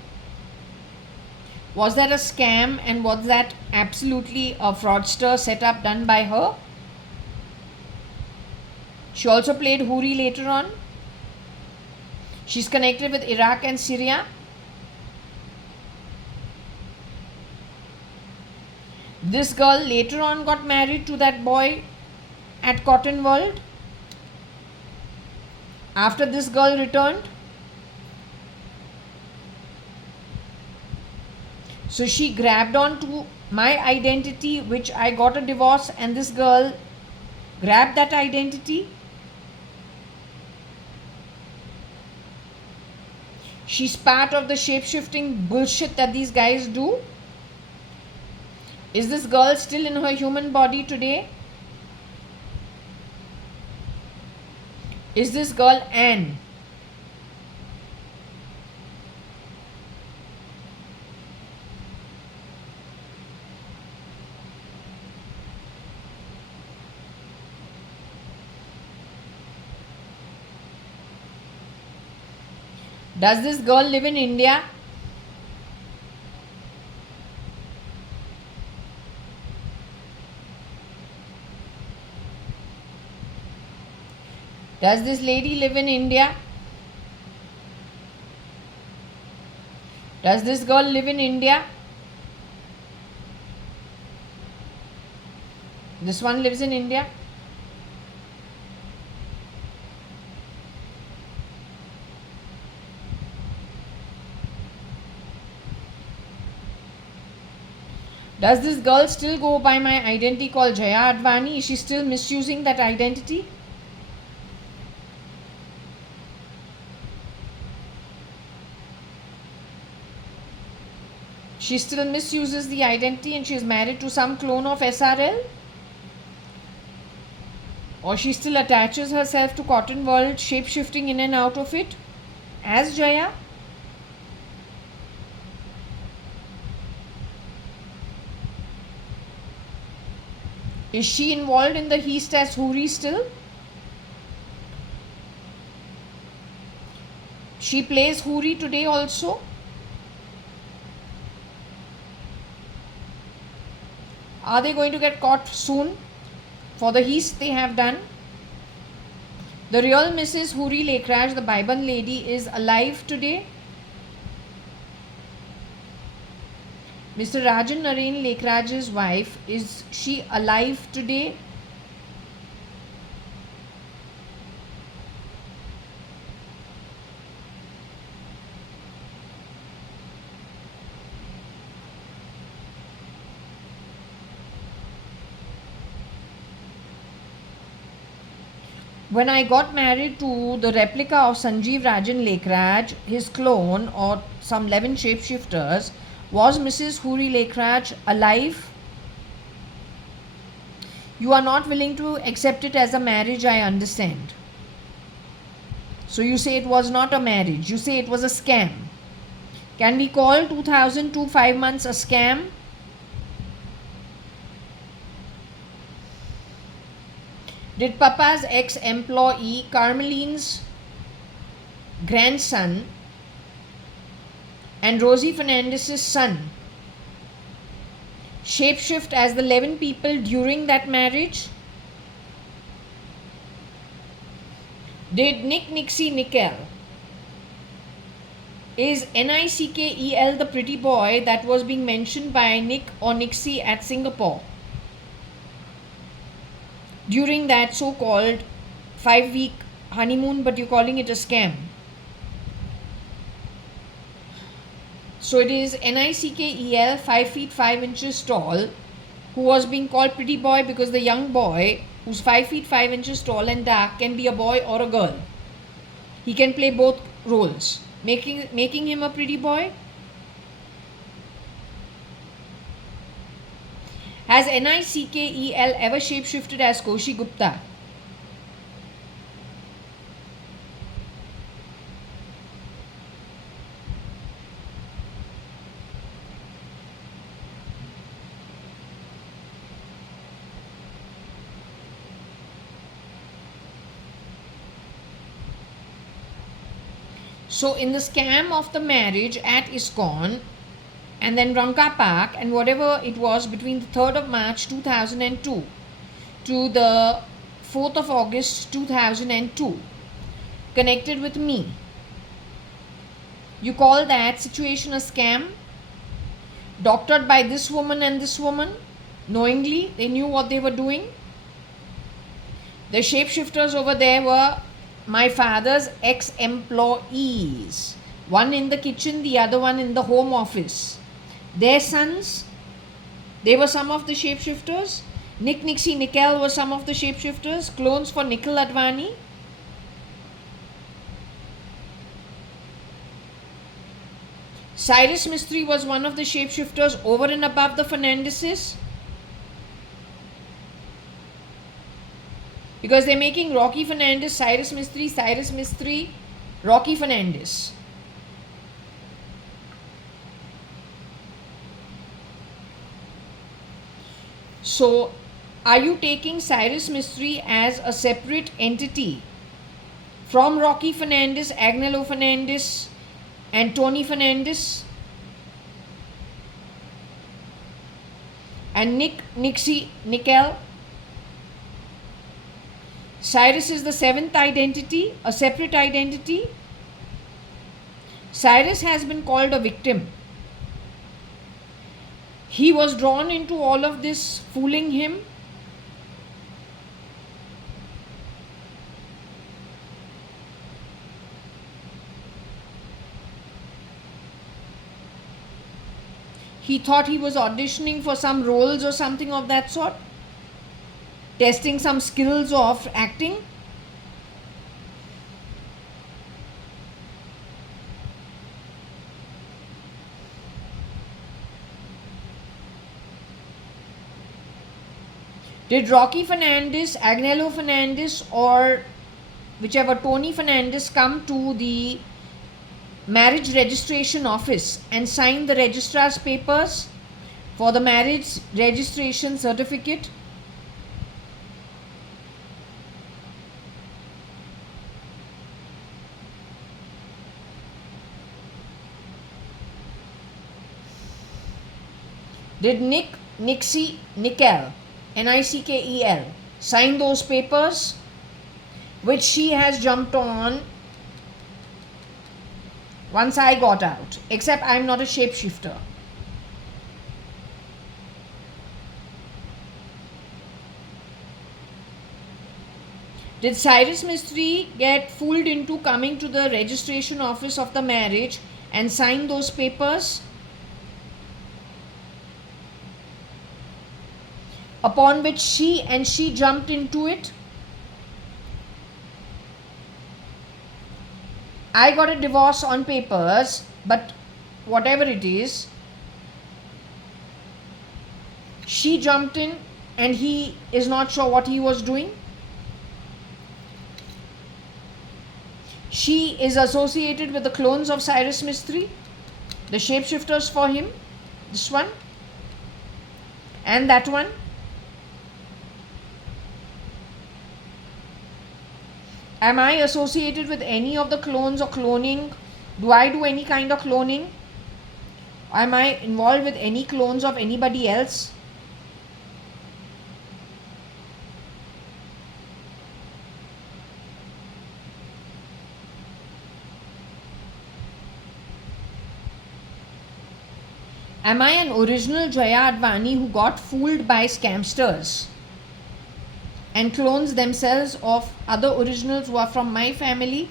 Was that a scam, and was that absolutely a fraudster setup done by her? She also played Huri later on. She's connected with Iraq and Syria. This girl later on got married to that boy at Cotton World after this girl returned. So she grabbed on to my identity, which I got a divorce, and this girl grabbed that identity. She's part of the shape-shifting bullshit that these guys do. Is this girl still in her human body today? Is this girl Anne? Does this girl live in India? Does this lady live in India? Does this girl live in India? This one lives in India. Does this girl still go by my identity called JAYA.ADVANI? Is she still misusing that identity? She still misuses the identity and she is married to some clone of SRL? Or she still attaches herself to Cotton World, shape-shifting in and out of it as Jaya? Is she involved in the Heast as Huri still? She plays Huri today also? Are they going to get caught soon for the Heast they have done? The real Mrs. Huri Lekhraj, the Baiban lady, is alive today. Mr. Rajan Naren Lekhraj's wife, is she alive today? When I got married to the replica of Sanjeev Rajan Lekhraj, his clone or some 11 shapeshifters, was Mrs. Huri Lekhraj alive? You are not willing to accept it as a marriage, I understand. So you say it was not a marriage. You say it was a scam. Can we call 2002 5 months a scam? Did Papa's ex-employee Carmeline's grandson and Rosie Fernandez's son shapeshift as the 11 people during that marriage? Did Nick Nixie Nickel Is Nickel the pretty boy that was being mentioned by Nick or Nixie at Singapore during that so-called 5-week honeymoon, but you're calling it a scam? So it is Nickel, 5 feet 5 inches tall, who was being called pretty boy because the young boy who's 5 feet 5 inches tall and dark can be a boy or a girl. He can play both roles, making him a pretty boy. Has Nickel ever shapeshifted as Koshi Gupta? So in the scam of the marriage at ISKCON and then Ranka Park and whatever it was between the 3rd of March 2002 to the 4th of August 2002, connected with me, you call that situation a scam? Doctored by this woman and this woman, knowingly they knew what they were doing. The shapeshifters over there were my father's ex-employees, one in the kitchen, the other one in the home office. Their sons, they were some of the shapeshifters. Nick Nixie Nickel were some of the shapeshifters, clones for JAYA.ADVANI. Cyrus Mistry was one of the shapeshifters over and above the Fernandeses, because they're making Rocky Fernandez, Cyrus Mistry, Rocky Fernandez. So, are you taking Cyrus Mistry as a separate entity from Rocky Fernandez, Agnello Fernandez, and Tony Fernandez? And Nixie Nickel? Cyrus is the 7th identity, a separate identity. Cyrus has been called a victim. He was drawn into all of this, fooling him. He thought he was auditioning for some roles or something of that sort, testing some skills of acting. Did Rocky Fernandez, Agnello Fernandez, or whichever Tony Fernandez come to the marriage registration office and sign the registrar's papers for the marriage registration certificate? Did Nixie Nickel, Nickel, sign those papers, which she has jumped on once I got out, except I'm not a shapeshifter. Did Cyrus Mistry get fooled into coming to the registration office of the marriage and sign those papers? Upon which she jumped into it. I got a divorce on papers, but whatever it is, she jumped in and he is not sure what he was doing. She is associated with the clones of Cyrus Mistry, the shapeshifters for him, this one and that one. Am I associated with any of the clones or cloning? Do I do any kind of cloning? Am I involved with any clones of anybody else? Am I an original Jaya.ADVANI who got fooled by scamsters and clones themselves of other originals who are from my family?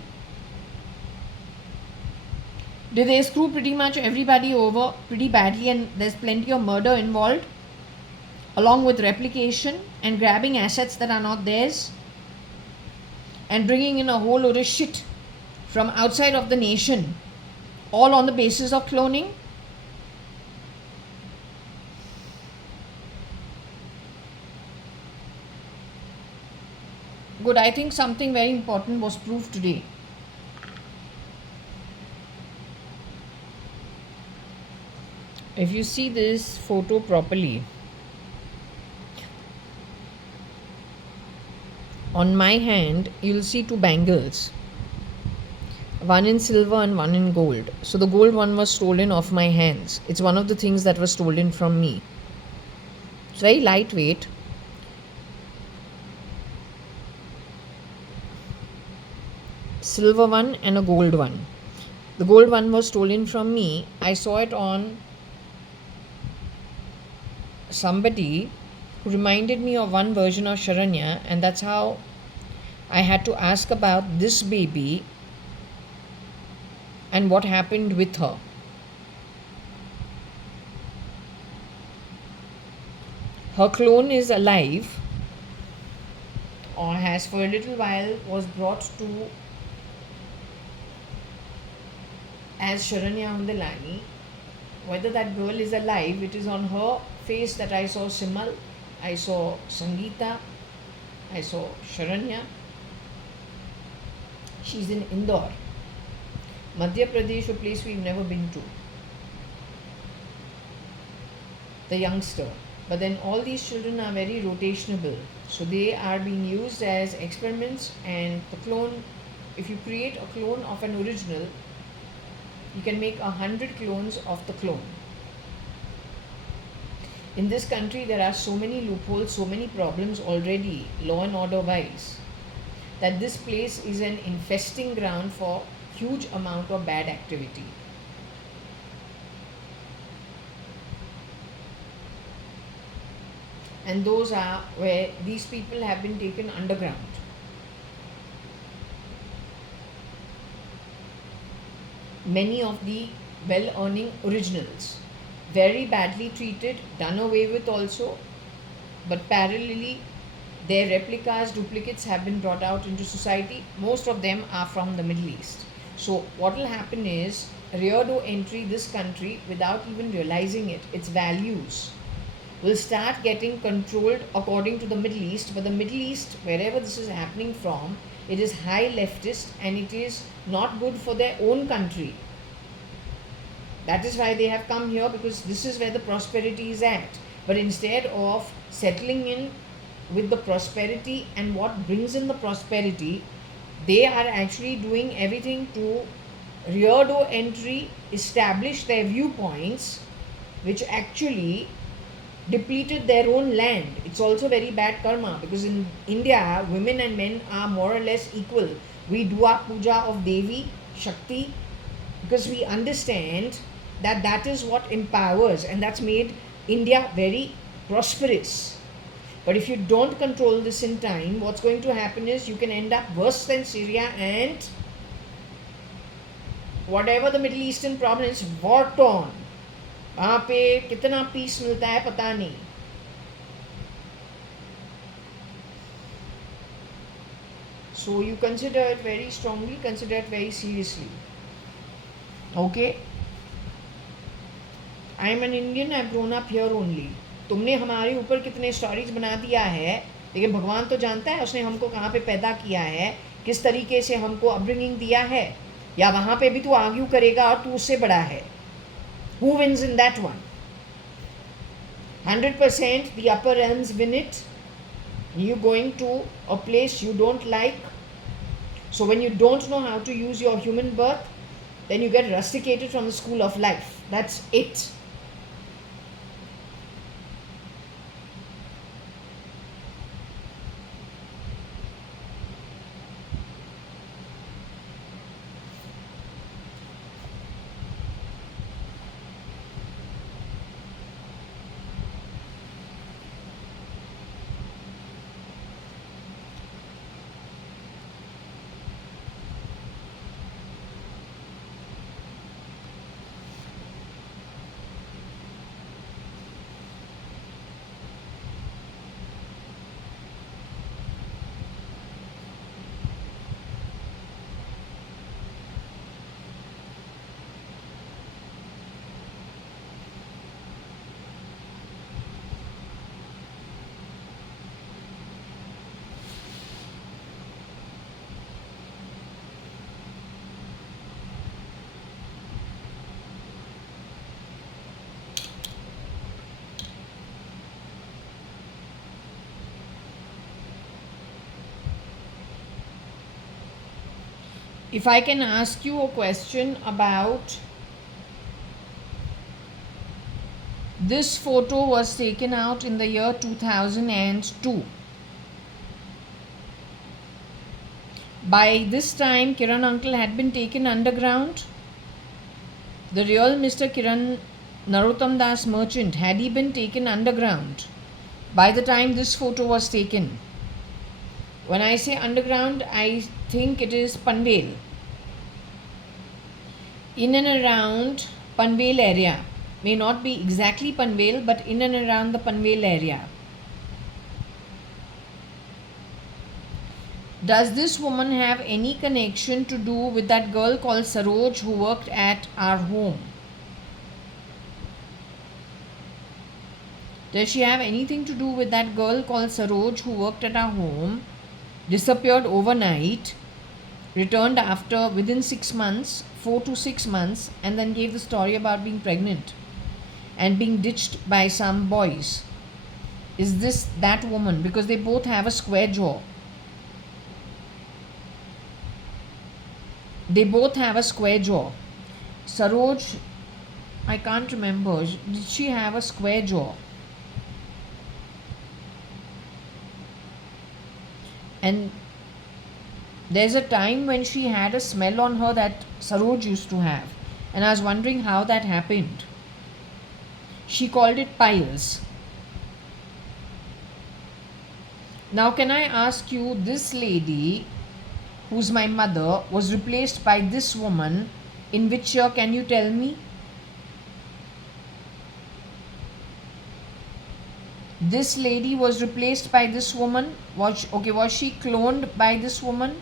Did they screw pretty much everybody over pretty badly, and there's plenty of murder involved, along with replication and grabbing assets that are not theirs and bringing in a whole load of shit from outside of the nation, all on the basis of cloning? Good, I think something very important was proved today. If you see this photo properly, on my hand you'll see two bangles, one in silver and one in gold. So the gold one was stolen off my hands. It's one of the things that was stolen from me. It's very lightweight. Silver one and a gold one. The gold one was stolen from me. I saw it on somebody who reminded me of one version of Sharanya, and that's how I had to ask about this baby and what happened with her. Her clone is alive, or has for a little while was brought to as Sharanya Undalani. Whether that girl is alive, it is on her face that I saw Simal, I saw Sangeeta, I saw Sharanya. She's in Indore, Madhya Pradesh, a place we've never been to. The youngster. But then all these children are very rotationable. So they are being used as experiments, and the clone, if you create a clone of an original, you can make 100 clones of the clone. In this country, there are so many loopholes, so many problems already, law and order wise, that this place is an infesting ground for huge amount of bad activity. And those are where these people have been taken underground. Many of the well-earning originals, very badly treated, done away with also, but parallelly their replicas, duplicates have been brought out into society. Most of them are from the Middle East. So what will happen is, rear-door entry this country, without even realizing it, its values will start getting controlled according to the Middle East. But the Middle East, wherever this is happening from, it is high leftist, and it is not good for their own country. That is why they have come here, because this is where the prosperity is at. But instead of settling in with the prosperity and what brings in the prosperity, they are actually doing everything to rear door entry, establish their viewpoints, which actually depleted their own land. It's also very bad karma, because in India, women and men are more or less equal. We do our puja of Devi, Shakti, because we understand that that is what empowers, and that's made India very prosperous. But if you don't control this in time, what's going to happen is you can end up worse than Syria and whatever the Middle Eastern problem is, war torn. वहाँ पे कितना piece मिलता है पता नहीं. So you consider it very strongly, consider it very seriously. Okay? I am an Indian, I have grown up here only. तुमने हमारे ऊपर कितने स्टोरीज बना दिया है, लेकिन भगवान तो जानता है उसने हमको कहाँ पे पैदा किया है, किस तरीके से हमको अपब्रिंगिंग दिया है. या वहाँ पे भी तू आर्ग्यू करेगा और तू उससे बड़ा है. Who wins in that one? 100% the upper realms win it. You going to a place you don't like. So when you don't know how to use your human birth, then you get rusticated from the school of life. That's it. If I can ask you a question about this photo was taken out in the year 2002. By this time, Kiran uncle had been taken underground. The real Mr. Kiran Narottam Das merchant, had he been taken underground by the time this photo was taken? When I say underground, I think it is Panvel. In and around Panvel area. May not be exactly Panvel, but in and around the Panvel area. Does this woman have any connection to do with that girl called Saroj who worked at our home? Does she have anything to do with that girl called Saroj who worked at our home, disappeared overnight, returned after within 6 months, 4 to 6 months, and then gave the story about being pregnant and being ditched by some boys? Is this that woman? Because they both have a square jaw. They both have a square jaw. Saroj, I can't remember. Did she have a square jaw? And there's a time when she had a smell on her that Saroj used to have. And I was wondering how that happened. She called it piles. Now, can I ask you, this lady, who's my mother, was replaced by this woman in which year? Can you tell me? This lady was replaced by this woman. Was she cloned by this woman?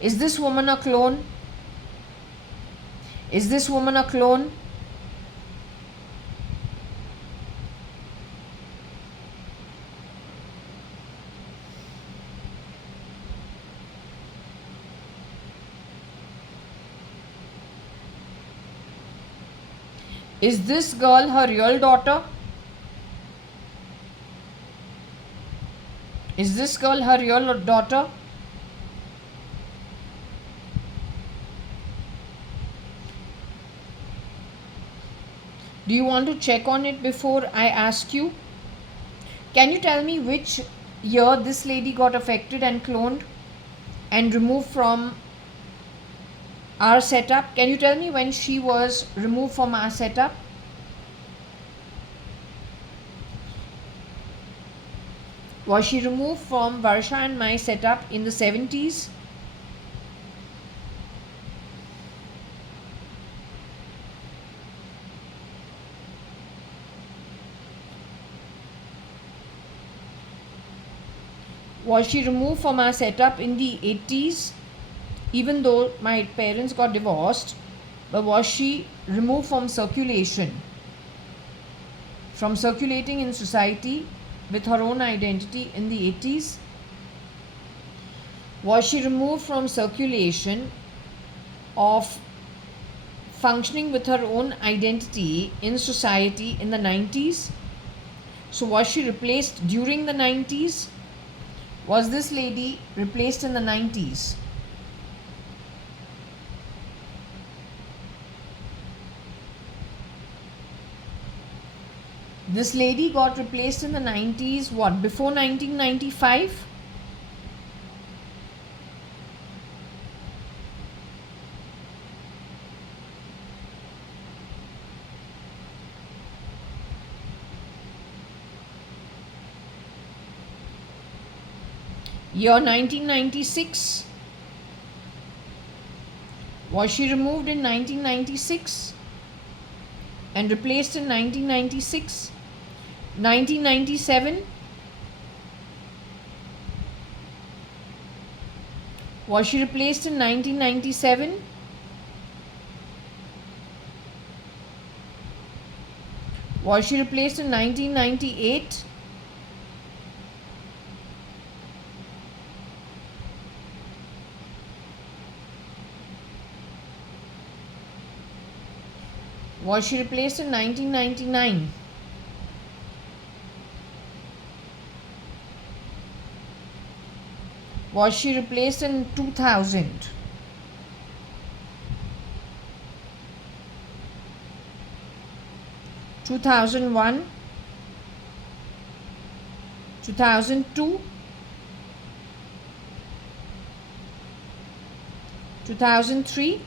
Is this woman a clone? Is this woman a clone? Is this girl her real daughter? Is this girl her real daughter? Do you want to check on it before I ask you? Can you tell me which year this lady got affected and cloned and removed from our setup? Can you tell me when she was removed from our setup? Was she removed from Varsha and my setup in the 70s? Was she removed from our setup in the 80s? Even though my parents got divorced, but was she removed from circulation? From circulating in society with her own identity in the 80s? Was she removed from circulation of functioning with her own identity in society in the 90s? So was she replaced during the 90s? Was this lady replaced in the 90s? This lady got replaced in the 90s, what, before 1995? Year 1996. Was she removed in 1996 and replaced in 1996? 1997. Was she replaced in 1997? Was she replaced in 1998? Was she replaced in 1999? Was she replaced in 2000? 2001, 2002, 2003,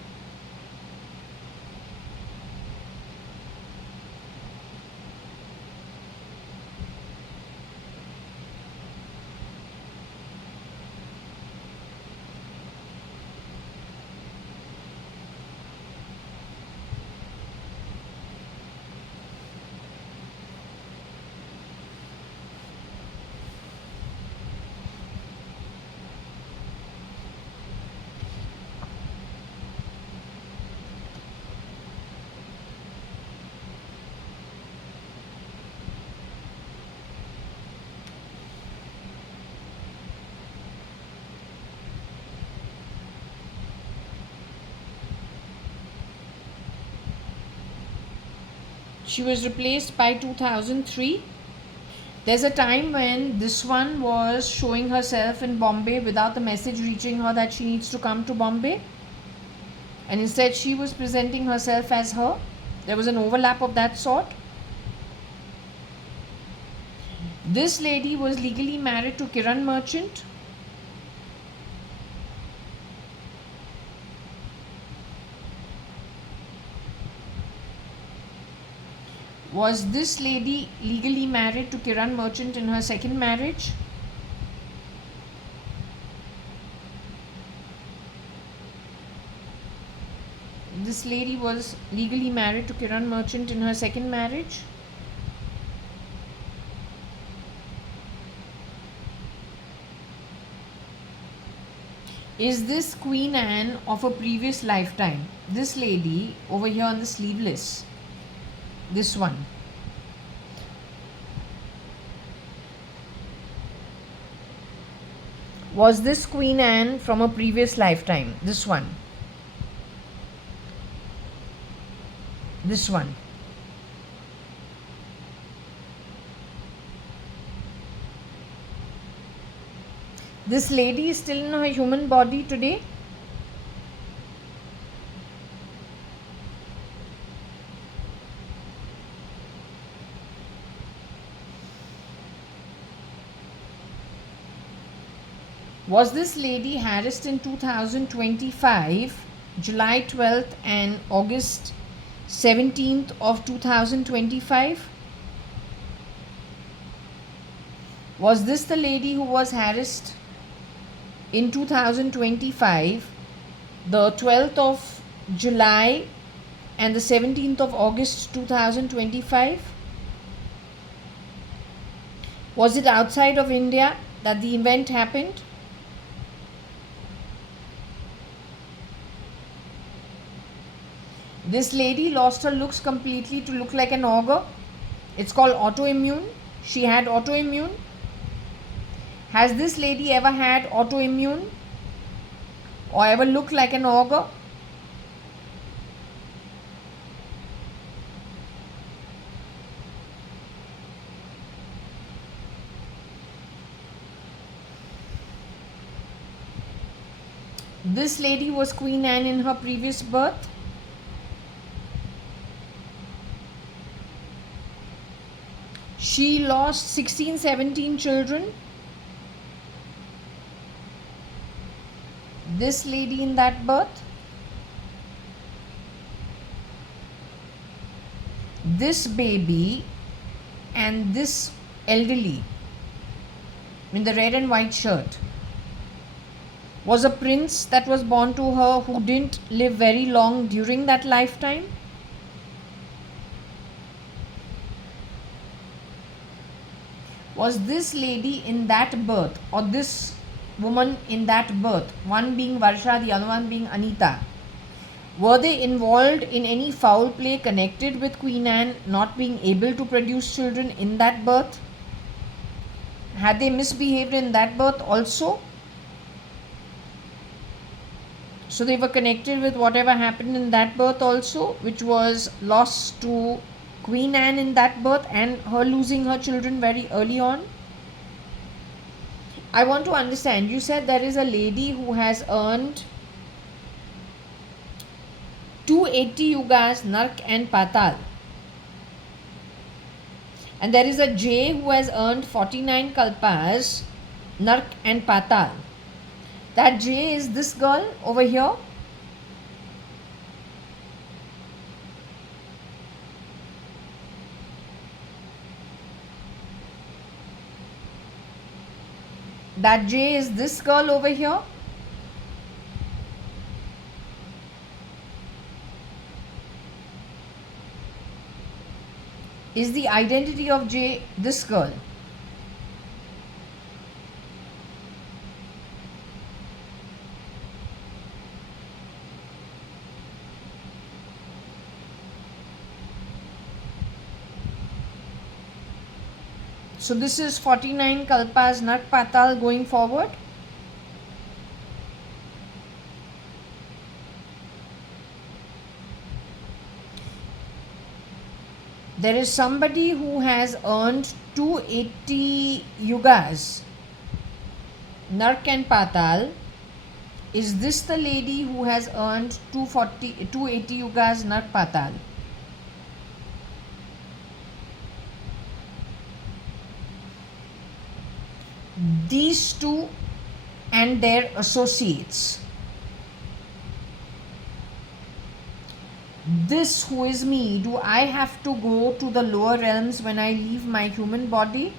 she was replaced by 2003. There's a time when this one was showing herself in Bombay without the message reaching her that she needs to come to Bombay, and instead she was presenting herself as her. There was an overlap of that sort. This lady was legally married to Kiran Merchant. Was this lady legally married to Kiran Merchant in her second marriage? This lady was legally married to Kiran Merchant in her second marriage. Is this Queen Anne of a previous lifetime? This lady over here on the sleeveless. This one. Was this Queen Anne from a previous lifetime? This one. This one. This lady is still in her human body today. Was this lady harassed in 2025, July 12th and August 17th of 2025? Was this the lady who was harassed in 2025, the 12th of July and the 17th of August 2025? Was it outside of India that the event happened? This lady lost her looks completely to look like an ogre. It's called autoimmune. She had autoimmune. Has this lady ever had autoimmune or ever looked like an ogre? This lady was Queen Anne in her previous birth. She lost 16-17 children. This lady in that birth. This baby and this elderly in the red and white shirt was a prince that was born to her who didn't live very long during that lifetime. Was this lady in that birth or this woman in that birth, one being Varsha, the other one being Anita, were they involved in any foul play connected with Queen Anne not being able to produce children in that birth? Had they misbehaved in that birth also? So they were connected with whatever happened in that birth also, which was loss to Queen Anne in that birth and her losing her children very early on. I want to understand, you said there is a lady who has earned 280 yugas, Nark and Patal. And there is a J who has earned 49 kalpas, Nark and Patal. That J is this girl over here. That J is this girl over here. Is the identity of J this girl? So this is 49 kalpas Nark Patal going forward. There is somebody who has earned 280 yugas, Nark and Patal. Is this the lady who has earned 280 yugas, Nark Patal? These two and their associates. This who is me, do I have to go to the lower realms when I leave my human body?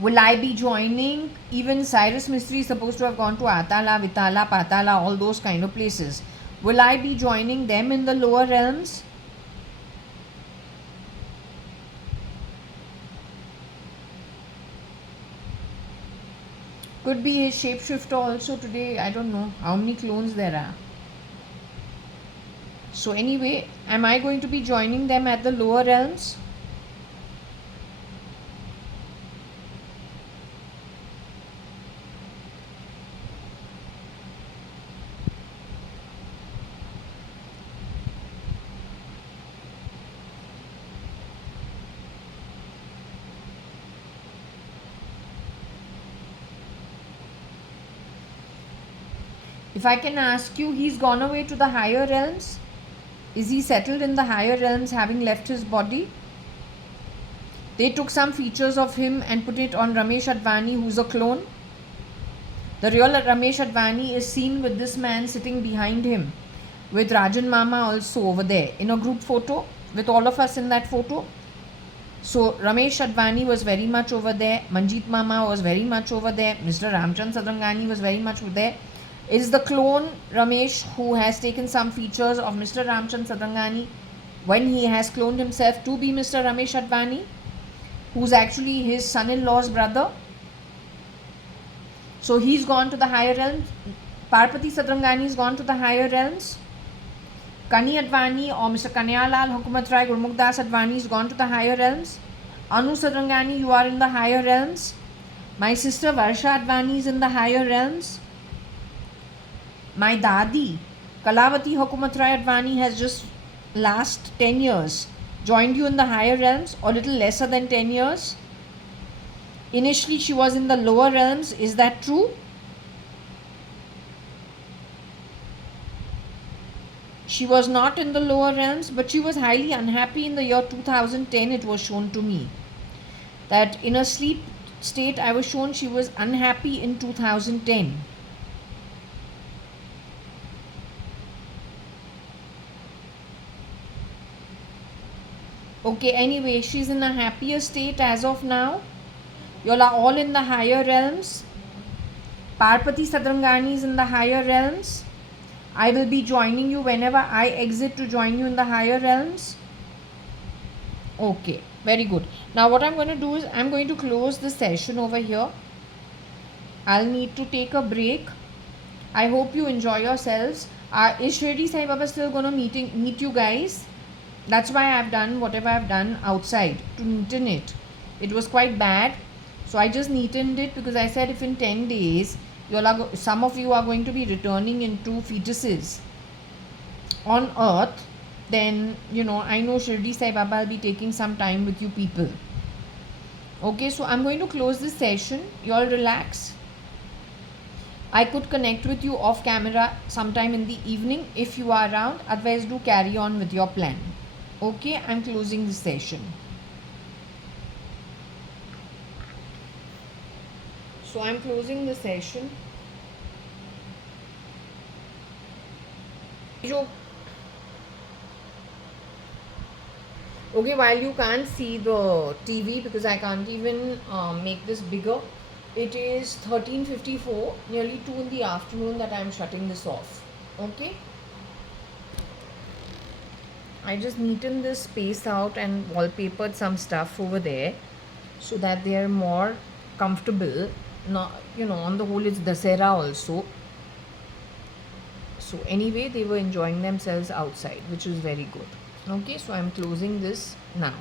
Will I be joining? Even Cyrus Mistry is supposed to have gone to Atala, Vitala, Patala, all those kind of places. Will I be joining them in the lower realms? Could be a shapeshifter also today. I don't know how many clones there are. So anyway, am I going to be joining them at the lower realms? If I can ask you, he's gone away to the higher realms. Is he settled in the higher realms, having left his body? They took some features of him and put it on Ramesh Advani, who's a clone. The real Ramesh Advani is seen with this man sitting behind him, with Rajan Mama also over there in a group photo with all of us in that photo. So Ramesh Advani was very much over there. Manjeet Mama was very much over there. Mr. Ramchand Sadrangani was very much over there. It is the clone Ramesh who has taken some features of Mr. Ramchand Sadrangani when he has cloned himself to be Mr. Ramesh Advani, who's actually his son-in-law's brother. So he's gone to the higher realms. Parpati Sadrangani has gone to the higher realms. Kani Advani or Mr. Kanyalal Hukumat Rai Gurmukh Das Advani has gone to the higher realms. Anu Sadrangani, you are in the higher realms. My sister Varsha Advani is in the higher realms. My Dadi, Kalavati Hukumat Rai Advani, has just last 10 years joined you in the higher realms, or little lesser than 10 years. Initially she was in the lower realms. Is that true? She was not in the lower realms, but she was highly unhappy in the year 2010. It was shown to me that in a sleep state I was shown she was unhappy in 2010. Okay, anyway, she's in a happier state as of now. You all are all in the higher realms. Parpati Sadrangani is in the higher realms. I will be joining you whenever I exit to join you in the higher realms. Okay, very good. Now what I'm going to do is I'm going to close the session over here. I'll need to take a break. I hope you enjoy yourselves. Is Shirdi Sai Baba still going to meet you guys? That's why I've done whatever I've done outside to neaten it. It was quite bad, so I just neatened it because I said if in 10 days some of you are going to be returning into fetuses on earth, then I know Shirdi Sai Baba will be taking some time with you people. Okay, so I'm going to close this session. You all relax. I could connect with you off camera sometime in the evening if you are around. Otherwise, do carry on with your plan. Okay, I'm closing the session. So I'm closing the session. Okay, while you can't see the TV because I can't even make this bigger, it is 13:54, nearly 2 in the afternoon that I'm shutting this off. Okay, I just neatened this space out and wallpapered some stuff over there so that they are more comfortable. Not, on the whole, it's Dasera also. So anyway, they were enjoying themselves outside, which was very good. Okay, so I'm closing this now.